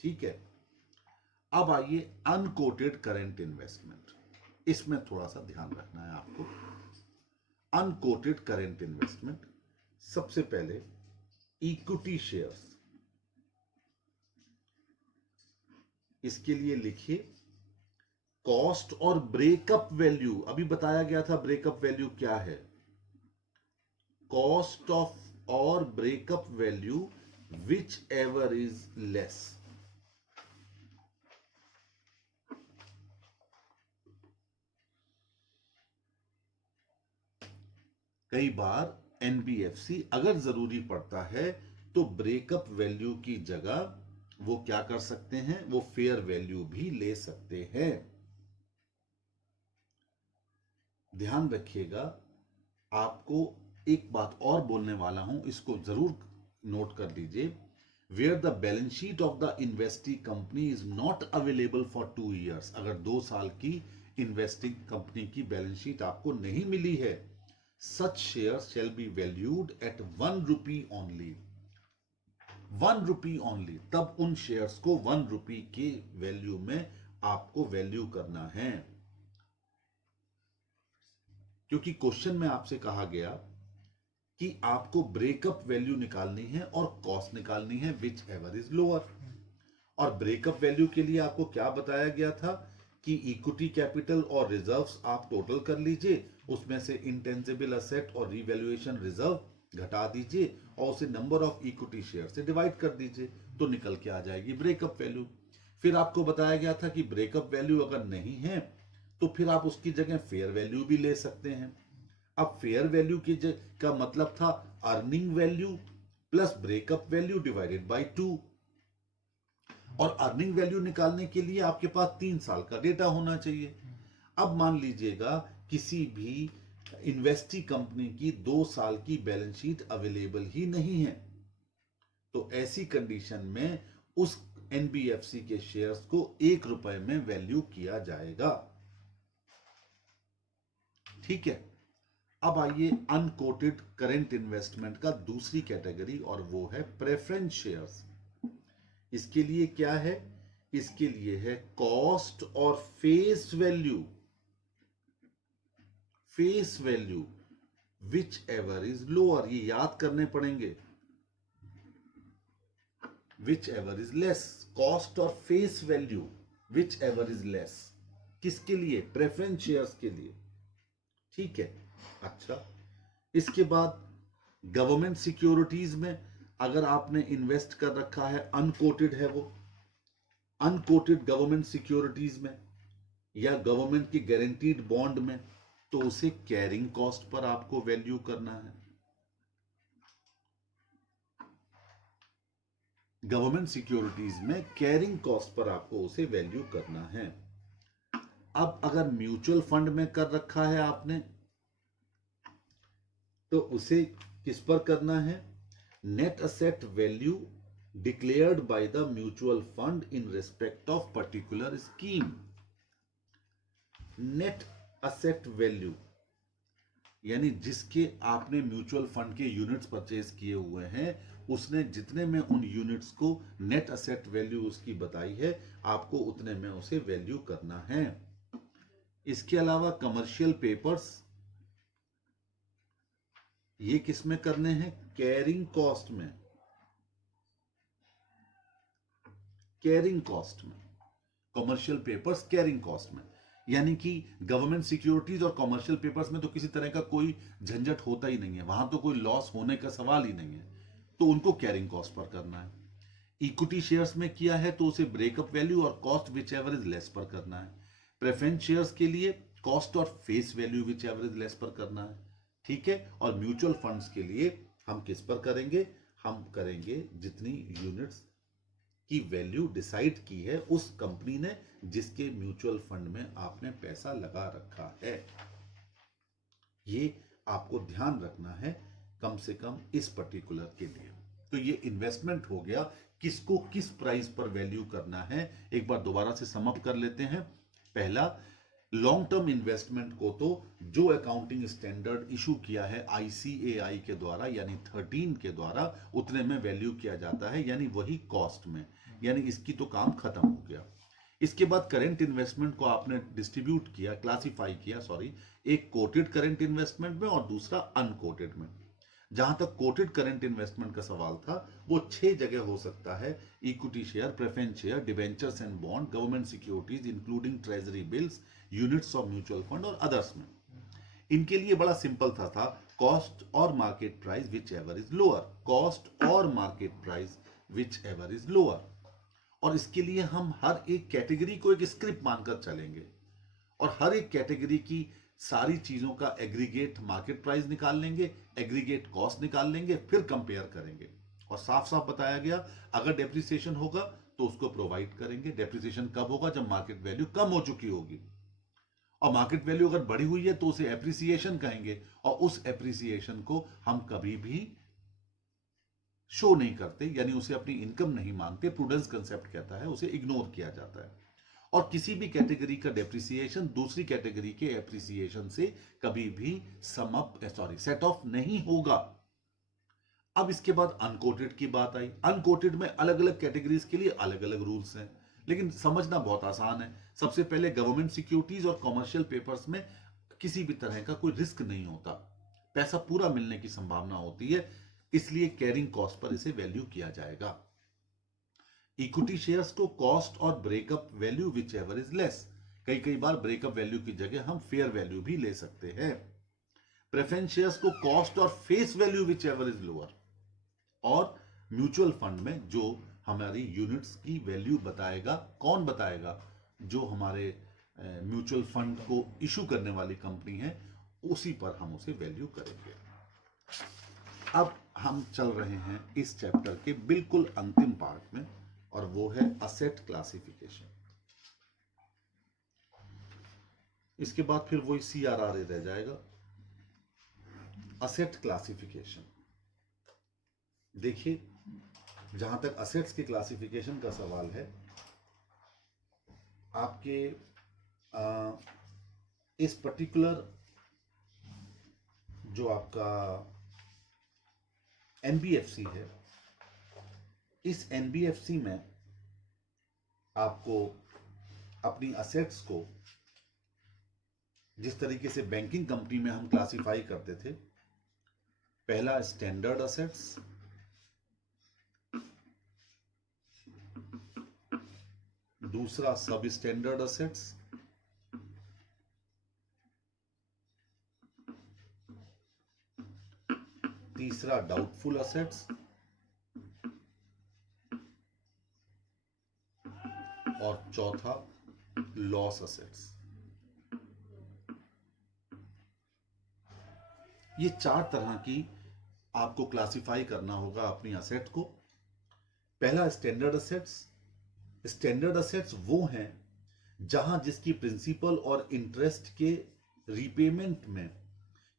ठीक है। अब आइए अनकोटेड करंट इन्वेस्टमेंट, इसमें थोड़ा सा ध्यान रखना है आपको। अनकोटेड करंट इन्वेस्टमेंट, सबसे पहले इक्विटी शेयर्स, इसके लिए लिखिए कॉस्ट और ब्रेकअप वैल्यू। अभी बताया गया था ब्रेकअप वैल्यू क्या है। कॉस्ट ऑफ और breakup value whichever is less. कई बार एनबीएफसी अगर जरूरी पड़ता है तो ब्रेकअप वैल्यू की जगह वो क्या कर सकते हैं, वो फेयर वैल्यू भी ले सकते हैं। ध्यान रखिएगा, आपको एक बात और बोलने वाला हूं, इसको जरूर नोट कर लीजिए। Where the balance sheet of the investing company is not available for 2 years, अगर 2 साल की इन्वेस्टिंग कंपनी की बैलेंस शीट आपको नहीं मिली है, such shares shall be valued at 1 rupee only. 1 rupee only, तब उन शेयर्स को 1 रुपी के वैल्यू में आपको वैल्यू करना है। क्योंकि क्वेश्चन में आपसे कहा गया कि आपको ब्रेकअप वैल्यू निकालनी है और कॉस्ट निकालनी है विच एवर इज लोअर। और ब्रेकअप वैल्यू के लिए आपको क्या बताया गया था कि इक्विटी कैपिटल और रिजर्व्स आप टोटल कर लीजिए, उसमें से इंटेंजिबल असेट और रिवैल्यूएशन रिजर्व घटा दीजिए और उसे नंबर ऑफ इक्विटी शेयर से डिवाइड कर दीजिए, तो निकल के आ जाएगी ब्रेकअप वैल्यू। फिर आपको बताया गया था कि ब्रेकअप वैल्यू अगर नहीं है तो फिर आप उसकी जगह फेयर वैल्यू भी ले सकते हैं। अब फेयर वैल्यू की का मतलब था earning value plus breakup value divided by 2। और अर्निंग वैल्यू निकालने के लिए आपके पास 3 साल का डेटा होना चाहिए। अब मान लीजिएगा किसी भी इन्वेस्टी कंपनी की 2 साल की बैलेंस शीट अवेलेबल ही नहीं है, तो ऐसी कंडीशन में उस एनबीएफसी के शेयर्स को 1 रुपए में वैल्यू किया जाएगा। ठीक है। अब आइए अनकोटेड करेंट इन्वेस्टमेंट का दूसरी कैटेगरी, और वो है प्रेफरेंस शेयर्स। इसके लिए क्या है, इसके लिए है कॉस्ट और face value, face value whichever is lower, ये याद करने पड़ेंगे, whichever is less, cost और face value whichever is less, किसके लिए, प्रेफरेंस शेयर्स के लिए। ठीक है। अच्छा, इसके बाद गवर्नमेंट सिक्योरिटीज में अगर आपने इन्वेस्ट कर रखा है, अनकोटेड है वो, अनकोटेड गवर्नमेंट सिक्योरिटीज में या गवर्नमेंट की गारंटीड बॉन्ड में, तो उसे कैरिंग कॉस्ट पर आपको वैल्यू करना है। गवर्नमेंट सिक्योरिटीज में कैरिंग कॉस्ट पर आपको उसे वैल्यू करना है। अब अगर म्यूचुअल फंड में कर रखा है आपने, तो उसे किस पर करना है, net asset value declared by the mutual fund in respect of particular scheme. Net asset value यानी जिसके आपने म्यूचुअल फंड के यूनिट्स परचेज किए हुए हैं, उसने जितने में उन यूनिट्स को नेट असेट वैल्यू उसकी बताई है, आपको उतने में उसे वैल्यू करना है। इसके अलावा कमर्शियल पेपर्स, ये किस में करने हैं, कैरिंग कॉस्ट में, कैरिंग कॉस्ट में, कमर्शियल पेपर्स कैरिंग कॉस्ट में। यानी कि गवर्नमेंट सिक्योरिटीज और कमर्शियल पेपर्स में तो किसी तरह का कोई झंझट होता ही नहीं है, वहां तो कोई लॉस होने का सवाल ही नहीं है, तो उनको कैरिंग कॉस्ट पर करना है। इक्विटी शेयर्स में किया है तो उसे ब्रेकअप वैल्यू और cost which ever is less पर करना है। प्रेफरेंस शेयर्स के लिए कॉस्ट और face value whichever is less पर करना है। ठीक है। और म्यूचुअल फंड्स के लिए हम किस पर करेंगे, हम करेंगे जितनी यूनिट्स की वैल्यू डिसाइड की है उस कंपनी ने जिसके म्यूचुअल फंड में आपने पैसा लगा रखा है। ये आपको ध्यान रखना है कम से कम इस पर्टिकुलर के लिए। तो ये इन्वेस्टमेंट हो गया, किसको किस प्राइस पर वैल्यू करना है। एक बार दोबारा से सम अप कर लेते हैं। पहला, लॉन्ग टर्म इन्वेस्टमेंट को तो जो अकाउंटिंग स्टैंडर्ड इशू किया है आईसीएआई के द्वारा यानी 13 के द्वारा, उतने में वैल्यू किया जाता है, यानी वही कॉस्ट में, यानी इसकी तो काम खत्म हो गया। इसके बाद करेंट इन्वेस्टमेंट को आपने डिस्ट्रीब्यूट किया, क्लासिफाई किया, एक कोटेड करेंट इन्वेस्टमेंट में और दूसरा अनकोटेड में। जहां तक कोटेड करेंट इन्वेस्टमेंट का सवाल था, वो 6 जगह हो सकता है, equity share, preference share, debentures and bond, government securities including treasury bills, units of mutual fund और अदर्स में। इनके लिए बड़ा सिंपल था cost or market price whichever is lower, cost or market price whichever is lower। और इसके लिए हम हर एक कैटेगरी को एक स्क्रिप्ट मानकर चलेंगे और हर एक कैटेगरी की सारी चीजों का एग्रीगेट मार्केट प्राइस निकाल लेंगे, एग्रीगेट कॉस्ट निकाल लेंगे, फिर कंपेयर करेंगे। और साफ साफ बताया गया, अगर डेप्रिसिएशन होगा तो उसको प्रोवाइड करेंगे। डेप्रिसिएशन कब होगा? जब मार्केट वैल्यू कम हो चुकी होगी, और मार्केट वैल्यू अगर बढ़ी हुई है तो उसे एप्रिसिएशन कहेंगे, और उस एप्रिसिएशन को हम कभी भी शो नहीं करते, यानी उसे अपनी इनकम नहीं मानते। प्रूडेंस कंसेप्ट कहता है उसे इग्नोर किया जाता है। और किसी भी कैटेगरी का डेप्रिसिएशन दूसरी कैटेगरी के एप्रिसिएशन से कभी भी सेट ऑफ नहीं होगा। अब इसके बाद अनकोटेड की बात आई। अनकोटेड में अलग अलग कैटेगरीज के लिए अलग अलग रूल्स हैं, लेकिन समझना बहुत आसान है। सबसे पहले गवर्नमेंट सिक्योरिटीज और कॉमर्शियल पेपर्स में किसी भी तरह का कोई रिस्क नहीं होता, पैसा पूरा मिलने की संभावना होती है, इसलिए कैरिंग कॉस्ट पर इसे वैल्यू किया जाएगा। इक्विटी शेयर्स को कॉस्ट और breakup value whichever is less, कई बार ब्रेकअप वैल्यू की जगह हम फेयर वैल्यू भी ले सकते हैं। प्रेफरेंस शेयर्स को कॉस्ट और face value whichever is lower. और म्यूचुअल फंड में जो हमारी यूनिट्स की वैल्यू बताएगा, कौन बताएगा? जो हमारे म्यूचुअल फंड को इशू करने वाली कंपनी है, उसी पर हम उसे वैल्यू करेंगे। अब हम चल रहे हैं इस चैप्टर के बिल्कुल अंतिम पार्ट में, और वो है असेट क्लासिफिकेशन। इसके बाद फिर वही CRR रह जाएगा। असेट क्लासिफिकेशन, देखिए जहां तक असेट्स के क्लासिफिकेशन का सवाल है, आपके इस पर्टिकुलर जो आपका NBFC है, इस NBFC में आपको अपनी असेट्स को जिस तरीके से बैंकिंग कंपनी में हम क्लासिफाई करते थे, पहला स्टैंडर्ड असेट्स, दूसरा सब स्टैंडर्ड असेट्स, तीसरा डाउटफुल असेट्स, और चौथा लॉस असेट्स। ये 4 तरह की आपको क्लासिफाई करना होगा अपनी असेट को। पहला स्टैंडर्ड असेट्स। स्टैंडर्ड असेट्स वो हैं जहां जिसकी प्रिंसिपल और इंटरेस्ट के रीपेमेंट में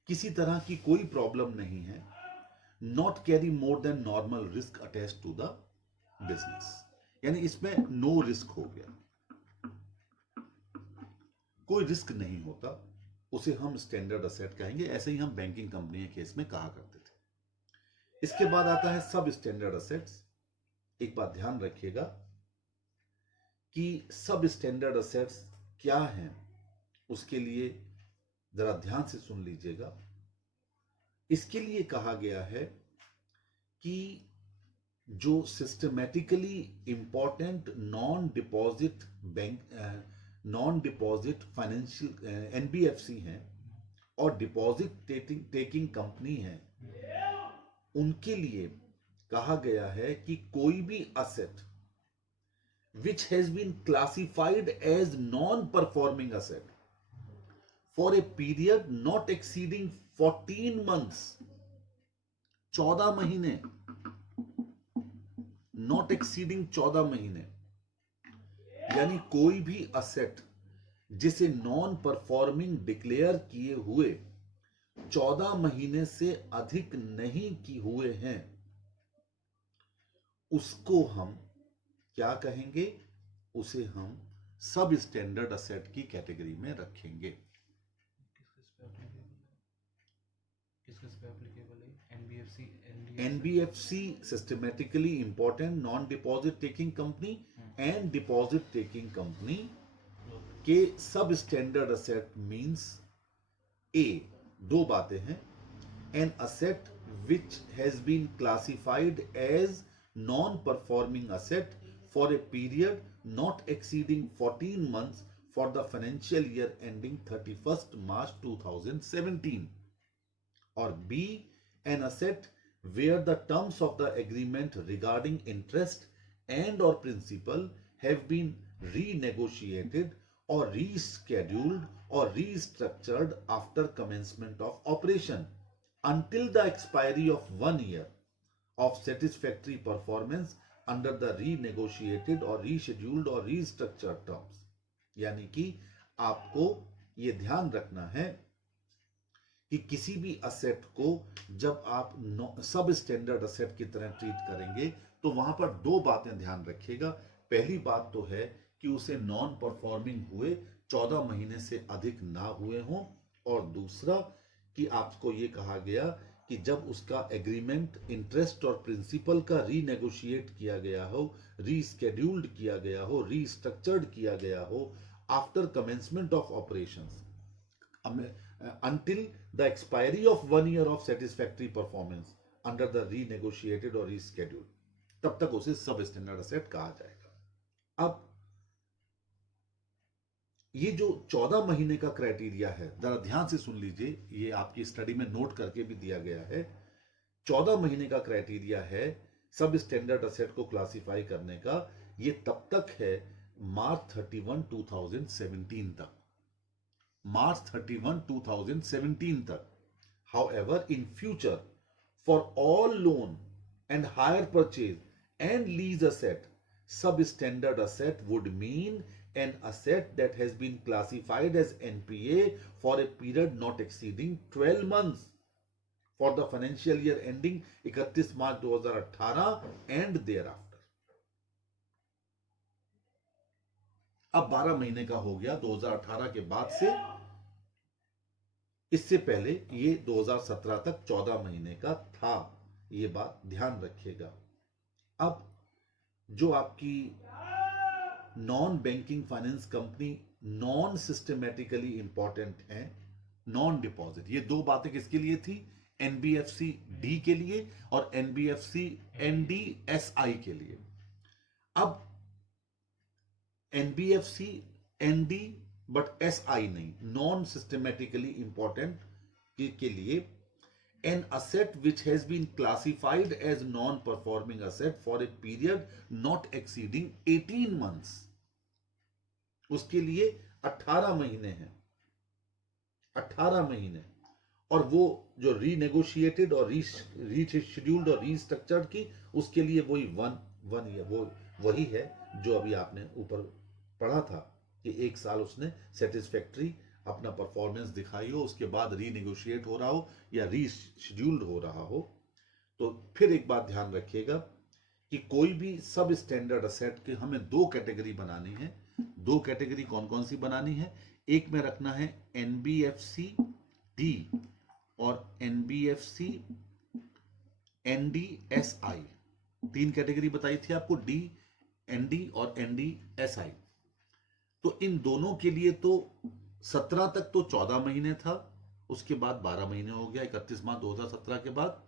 किसी तरह की कोई प्रॉब्लम नहीं है, not carry more than normal risk attached to the business, यानी इसमें नो रिस्क हो गया, कोई रिस्क नहीं होता, उसे हम स्टैंडर्ड असेट कहेंगे। ऐसे ही हम बैंकिंग कंपनी के केस में कहा करते थे। इसके बाद आता है सब स्टैंडर्ड असेट्स। एक बात ध्यान रखिएगा कि सब स्टैंडर्ड असेट्स क्या हैं, उसके लिए जरा ध्यान से सुन लीजिएगा। इसके लिए कहा गया है कि जो systematically important non deposit financial NBFC हैं और डिपॉजिट टेकिंग कंपनी है, उनके लिए कहा गया है कि कोई भी asset which has been classified as non performing asset for a period not exceeding 14 months, 14 महीने, नॉट एक्सीडिंग 14 महीने, यानी कोई भी असेट जिसे नॉन परफॉर्मिंग डिक्लेयर किए हुए 14 महीने से अधिक नहीं की हुए हैं, उसको हम क्या कहेंगे? उसे हम सब स्टैंडर्ड असेट की कैटेगरी में रखेंगे। NBFC systematically important non-deposit taking company and deposit taking company के सब स्टैंडर्ड असेट मींस A, 2 बातें हैं। An asset which has been classified as non-performing asset for a period not exceeding 14 months for the financial year ending 31st March 2017. और be an asset where the terms of the agreement regarding interest and or principal have been renegotiated or rescheduled or restructured after commencement of operation until the expiry of 1 year of satisfactory performance under the renegotiated or rescheduled or restructured terms. यानी कि आपको ये ध्यान रखना है कि किसी भी असेट को जब आप सब स्टैंडर्ड असेट की तरह ट्रीट करेंगे तो वहां पर दो बातें ध्यान रखिएगा। पहली बात तो है कि उसे नॉन परफॉर्मिंग हुए 14 महीने से अधिक ना हुए हों, और दूसरा कि आपको ये कहा गया कि जब उसका एग्रीमेंट इंटरेस्ट और प्रिंसिपल का रीनेगोशिएट किया गया हो, रीस्केड्यूल्ड किया गया हो, रीस्ट्रक्चर्ड किया गया हो after commencement of operations until the expiry of 1 year of satisfactory performance under the renegotiated or rescheduled, तब तक उसे सब स्टैंडर्ड असेट कहा जाएगा। अब ये जो 14 महीने का क्राइटेरिया है, जरा ध्यान से सुन लीजिए, ये आपकी स्टडी में नोट करके भी दिया गया है। 14 महीने का क्राइटेरिया है सब स्टैंडर्ड असेट को क्लासिफाई करने का। ये तब तक है मार्च 31, 2017 तक, March 31, 2017 तक। However, in future, for all loan and hire purchase and lease asset, substandard asset would mean an asset that has been classified as NPA for a period not exceeding 12 months for the financial year ending 31 March 2018 and thereafter। अब 12 महीने का हो गया 2018 के बाद से, इससे पहले ये 2017 तक 14 महीने का था, ये बात ध्यान रखिएगा। अब जो आपकी non banking finance company non systematically important है, नॉन डिपॉजिट, ये दो बातें किसके लिए थी? एनबीएफसी डी के लिए और एनबीएफसी एनडीएसआई के लिए। अब एनबीएफसी एनडी बट एसआई नहीं, नॉन सिस्टमैटिकली इंपॉर्टेंट के लिए an asset which has been classified as non performing asset for a period not exceeding 18 months, उसके लिए 18 महीने हैं, 18 महीने। और वो जो रीनेगोशिएटेड और रीशेड्यूल्ड और रीस्ट्रक्चर्ड की, उसके लिए वही वन ईयर, वो वही है जो अभी आपने ऊपर पढ़ा था कि 1 साल उसने सेटिस्फैक्ट्री अपना परफॉर्मेंस दिखाई हो, उसके बाद रीनेगोशिएट हो रहा हो या रीशेड्यूल्ड हो रहा हो। तो फिर एक बात ध्यान रखिएगा कि कोई भी सब स्टैंडर्ड असेट के हमें दो कैटेगरी बनानी है। दो कैटेगरी कौन कौन सी बनानी है? एक में रखना है एनबीएफसी डी और एनबीएफसी एनडीएसआई, 3 कैटेगरी बताई थी आपको, डी, एनडी और एनडीएसआई। तो इन दोनों के लिए तो 17 तक तो 14 महीने था, उसके बाद 12 महीने हो गया 31 मार्च 2017 के बाद।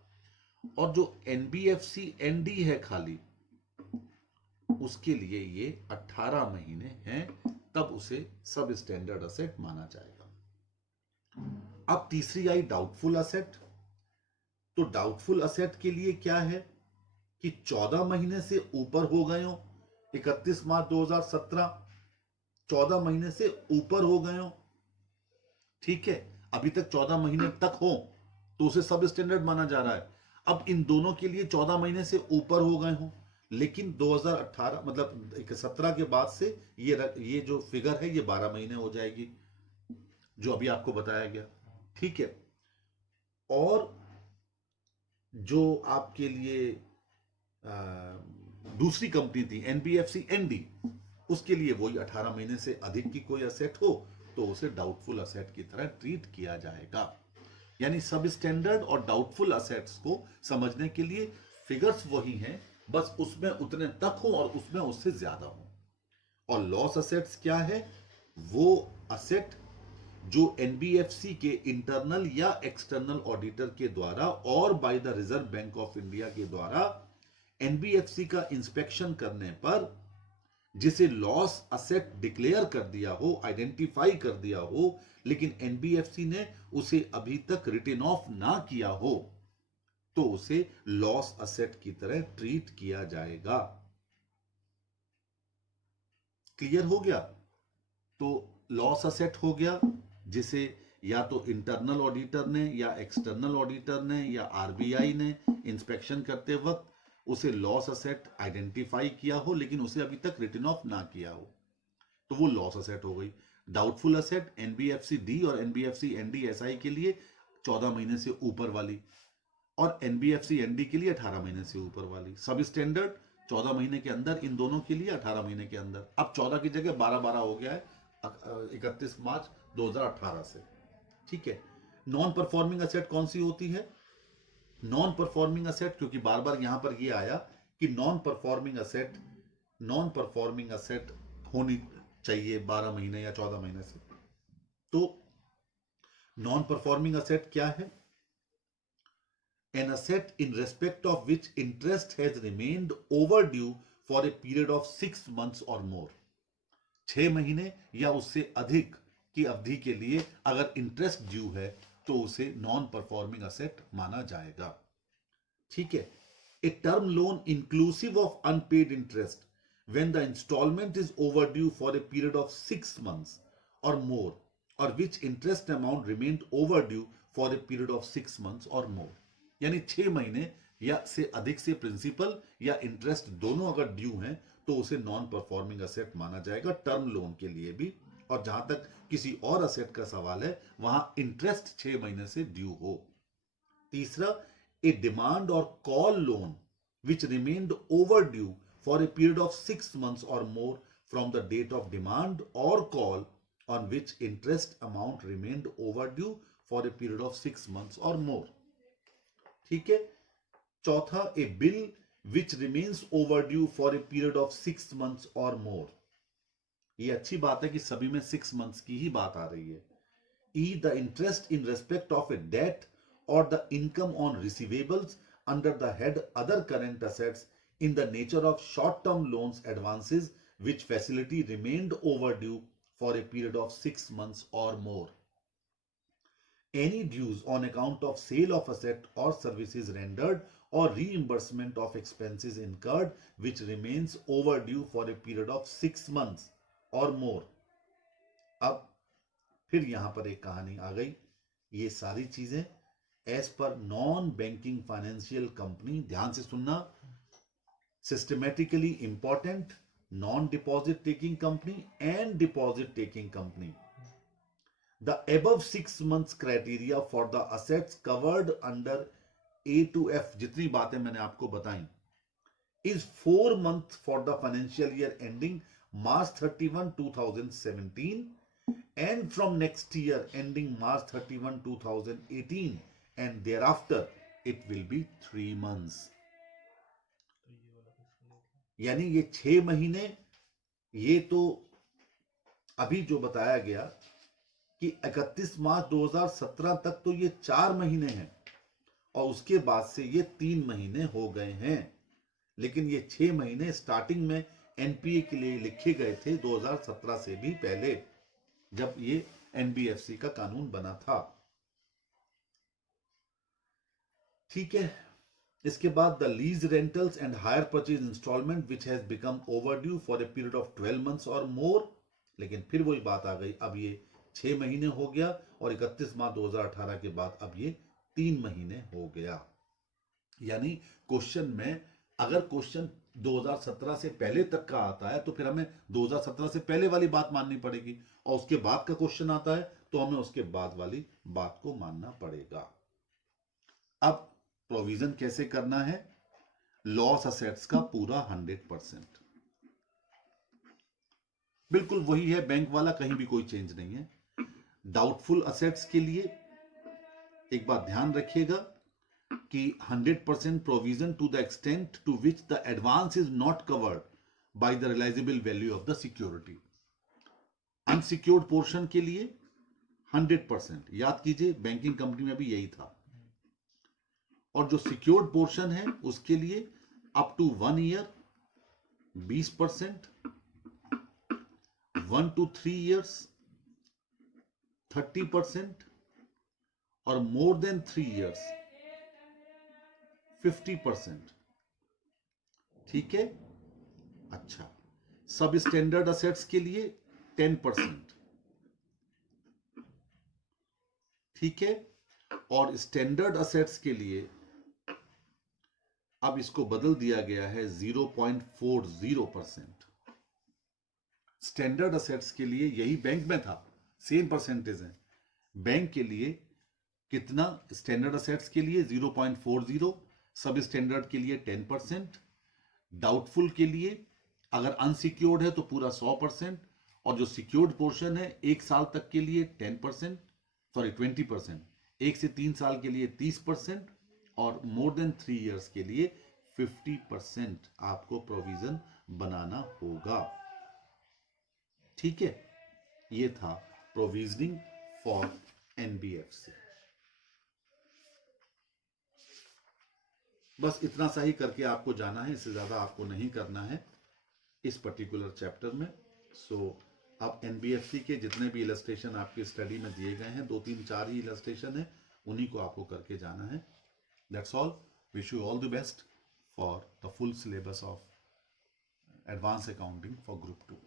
और जो एनबीएफसी एनडी है खाली, उसके लिए ये 18 महीने हैं, तब उसे सब स्टैंडर्ड असेट माना जाएगा। अब तीसरी आई डाउटफुल असेट। तो डाउटफुल असेट के लिए क्या है कि 14 महीने से ऊपर हो गए हो, 31 मार्च 2017 14 महीने से ऊपर हो गए हो, ठीक है, अभी तक 14 महीने तक हो तो उसे सब स्टैंडर्ड माना जा रहा है। अब इन दोनों के लिए 14 महीने से ऊपर हो गए हो, लेकिन 2018 मतलब 17 के बाद से ये जो फिगर है ये 12 महीने हो जाएगी, जो अभी आपको बताया गया, ठीक है। और जो आपके लिए दूसरी कंपनी थी एनबीएफसी एनडी, उसके लिए वही 18 महीने से अधिक की कोई असेट हो तो उसे डाउटफुल असेट की तरह ट्रीट किया जाएगा। यानी सब स्टैंडर्ड और डाउटफुल असेट्स को समझने के लिए फिगर्स वही हैं, बस उसमें उतने तक हो और उसमें उससे ज्यादा हो। और लॉस असेट्स क्या है? वो असेट जो एनबीएफसी के इंटरनल या एक्सटर्नल ऑडिटर के द्वारा और by the reserve bank of India के द्वारा एनबीएफसी का इंस्पेक्शन करने पर जिसे लॉस असेट डिक्लेयर कर दिया हो, आइडेंटिफाई कर दिया हो, लेकिन एनबीएफसी ने उसे अभी तक रिटन ऑफ ना किया हो, तो उसे लॉस असेट की तरह ट्रीट किया जाएगा। क्लियर हो गया? तो लॉस असेट हो गया जिसे या तो इंटरनल ऑडिटर ने या एक्सटर्नल ऑडिटर ने या आरबीआई ने इंस्पेक्शन करते वक्त उसे लॉस असेट आइडेंटिफाई किया हो, लेकिन उसे अभी तक रिटन ऑफ ना किया हो, तो वो लॉस असेट हो गई। डाउटफुल असेट एनबीएफसी डी और एनबीएफसी एनडी एसआई के लिए 14 महीने से ऊपर वाली, और एनबीएफसी एनडी के लिए 18 महीने से ऊपर वाली। सब स्टैंडर्ड 14 महीने के अंदर, इन दोनों के लिए 18 महीने के अंदर। अब 14 की जगह 12-12 हो गया है 31 मार्च 2018 से। ठीक है। नॉन परफॉर्मिंग असेट कौन सी होती है? नॉन परफॉर्मिंग असेट, क्योंकि बार बार यहां पर ये आया कि नॉन परफॉर्मिंग असेट होनी चाहिए 12 महीने या 14 महीने से। तो नॉन परफॉर्मिंग असेट क्या है? An asset in respect of which interest has remained overdue for a period of 6 months or more. 6 महीने या उससे अधिक की अवधि के लिए अगर इंटरेस्ट ड्यू है तो उसे नॉन परफॉर्मिंग असेट माना जाएगा। ठीक है। A term loan inclusive of unpaired interest when the installment is overdue for a period of 6 months or more, or which interest amount remained overdue for a period of 6 months or more. यानी 6 महीने या से अधिक से principal या interest दोनों अगर due हैं तो उसे नॉन परफॉर्मिंग असेट माना जाएगा, टर्म लोन के लिए भी। और जहां तक किसी और असेट का सवाल है वहां इंटरेस्ट 6 महीने से ड्यू हो। तीसरा, ए डिमांड और call loan which remained over due for a period of 6 months or more from the date of demand or call on which interest amount remained overdue for a period of 6 months or more. ठीक है। चौथा, a bill which remains overdue for a period of 6 months or more. ये अच्छी बात है कि सभी में 6 months की ही बात आ रही है। E, the interest in respect of a debt or the income on receivables under the head other current assets in the nature of short-term loans advances which facility remained overdue for a period of 6 months or more. Any dues on account of sale of asset or services rendered or reimbursement of expenses incurred which remains overdue for a period of 6 months or more. अब फिर यहां पर एक कहानी आ गई। ये सारी चीजें as per non banking financial company, ध्यान से सुनना, systematically important, non-deposit taking company and deposit taking company. The above 6 months criteria for the assets covered under A to F, जितनी बातें मैंने आपको बताई, is 4 months for the financial year ending March 31, 2017 and from next year ending March 31, 2018 and thereafter it will be 3 months. यानी ये 6 महीने, ये तो अभी जो बताया गया कि 31 मार्च 2017 तक तो ये 4 महीने हैं और उसके बाद से ये 3 महीने हो गए हैं। लेकिन ये 6 महीने स्टार्टिंग में एनपीए के लिए लिखे गए थे 2017 से भी पहले, जब ये एनबीएफसी का कानून बना था। ठीक है। इसके बाद the lease rentals and hire purchase instalment which has become overdue for a period of 12 months और मोर। लेकिन फिर वही बात आ गई, अब ये 6 महीने हो गया और 31 मार्च 2018 के बाद अब ये 3 महीने हो गया। यानी क्वेश्चन में अगर क्वेश्चन 2017 से पहले तक का आता है तो फिर हमें 2017 से पहले वाली बात माननी पड़ेगी, और उसके बाद का क्वेश्चन आता है तो हमें उसके बाद वाली बात को मानना पड़ेगा। अब प्रोविजन कैसे करना है? लॉस असेट्स का पूरा 100%, बिल्कुल वही है बैंक वाला, कहीं भी कोई चेंज नहीं है। डाउटफुल असेट्स के लिए एक बात ध्यान रखिएगा कि 100% provision to the extent to which the advance is not covered by the realisable value of the security. Unsecured portion के लिए 100%, याद कीजिए बैंकिंग कंपनी में भी यही था। और जो सिक्योर्ड पोर्शन है उसके लिए up to 1 year 20%, 1 to 3 years 30% और मोर देन 3 years 50%। ठीक है। अच्छा, सब स्टैंडर्ड असेट्स के लिए 10%। ठीक है। और स्टैंडर्ड असेट्स के लिए अब इसको बदल दिया गया है 0.40%। स्टैंडर्ड असेट्स के लिए यही बैंक में था, सेम परसेंटेज है। बैंक के लिए कितना? स्टैंडर्ड असेट्स के लिए 0.40, सब स्टैंडर्ड के लिए 10%, डाउटफुल के लिए अगर अनसिक्योर्ड है तो पूरा 100%, और जो सिक्योर्ड पोर्शन है 1 साल तक के लिए 10%, सॉरी 20%, 1 से 3 साल के लिए 30%, और मोर देन 3 इयर्स के लिए 50% आपको प्रोविजन बनाना होगा। ठीक है। ये था प्रोविजनिंग फॉर एनबीएफसी। बस इतना सा ही करके आपको जाना है, इससे ज्यादा आपको नहीं करना है इस पर्टिकुलर चैप्टर में। सो अब एनबीएफसी के जितने भी इलस्ट्रेशन आपकी स्टडी में दिए गए हैं, 2 3 4 ही इलस्ट्रेशन है, उन्हीं को आपको करके जाना है। That's all. Wish you all the best for the full syllabus of advance accounting for group 2।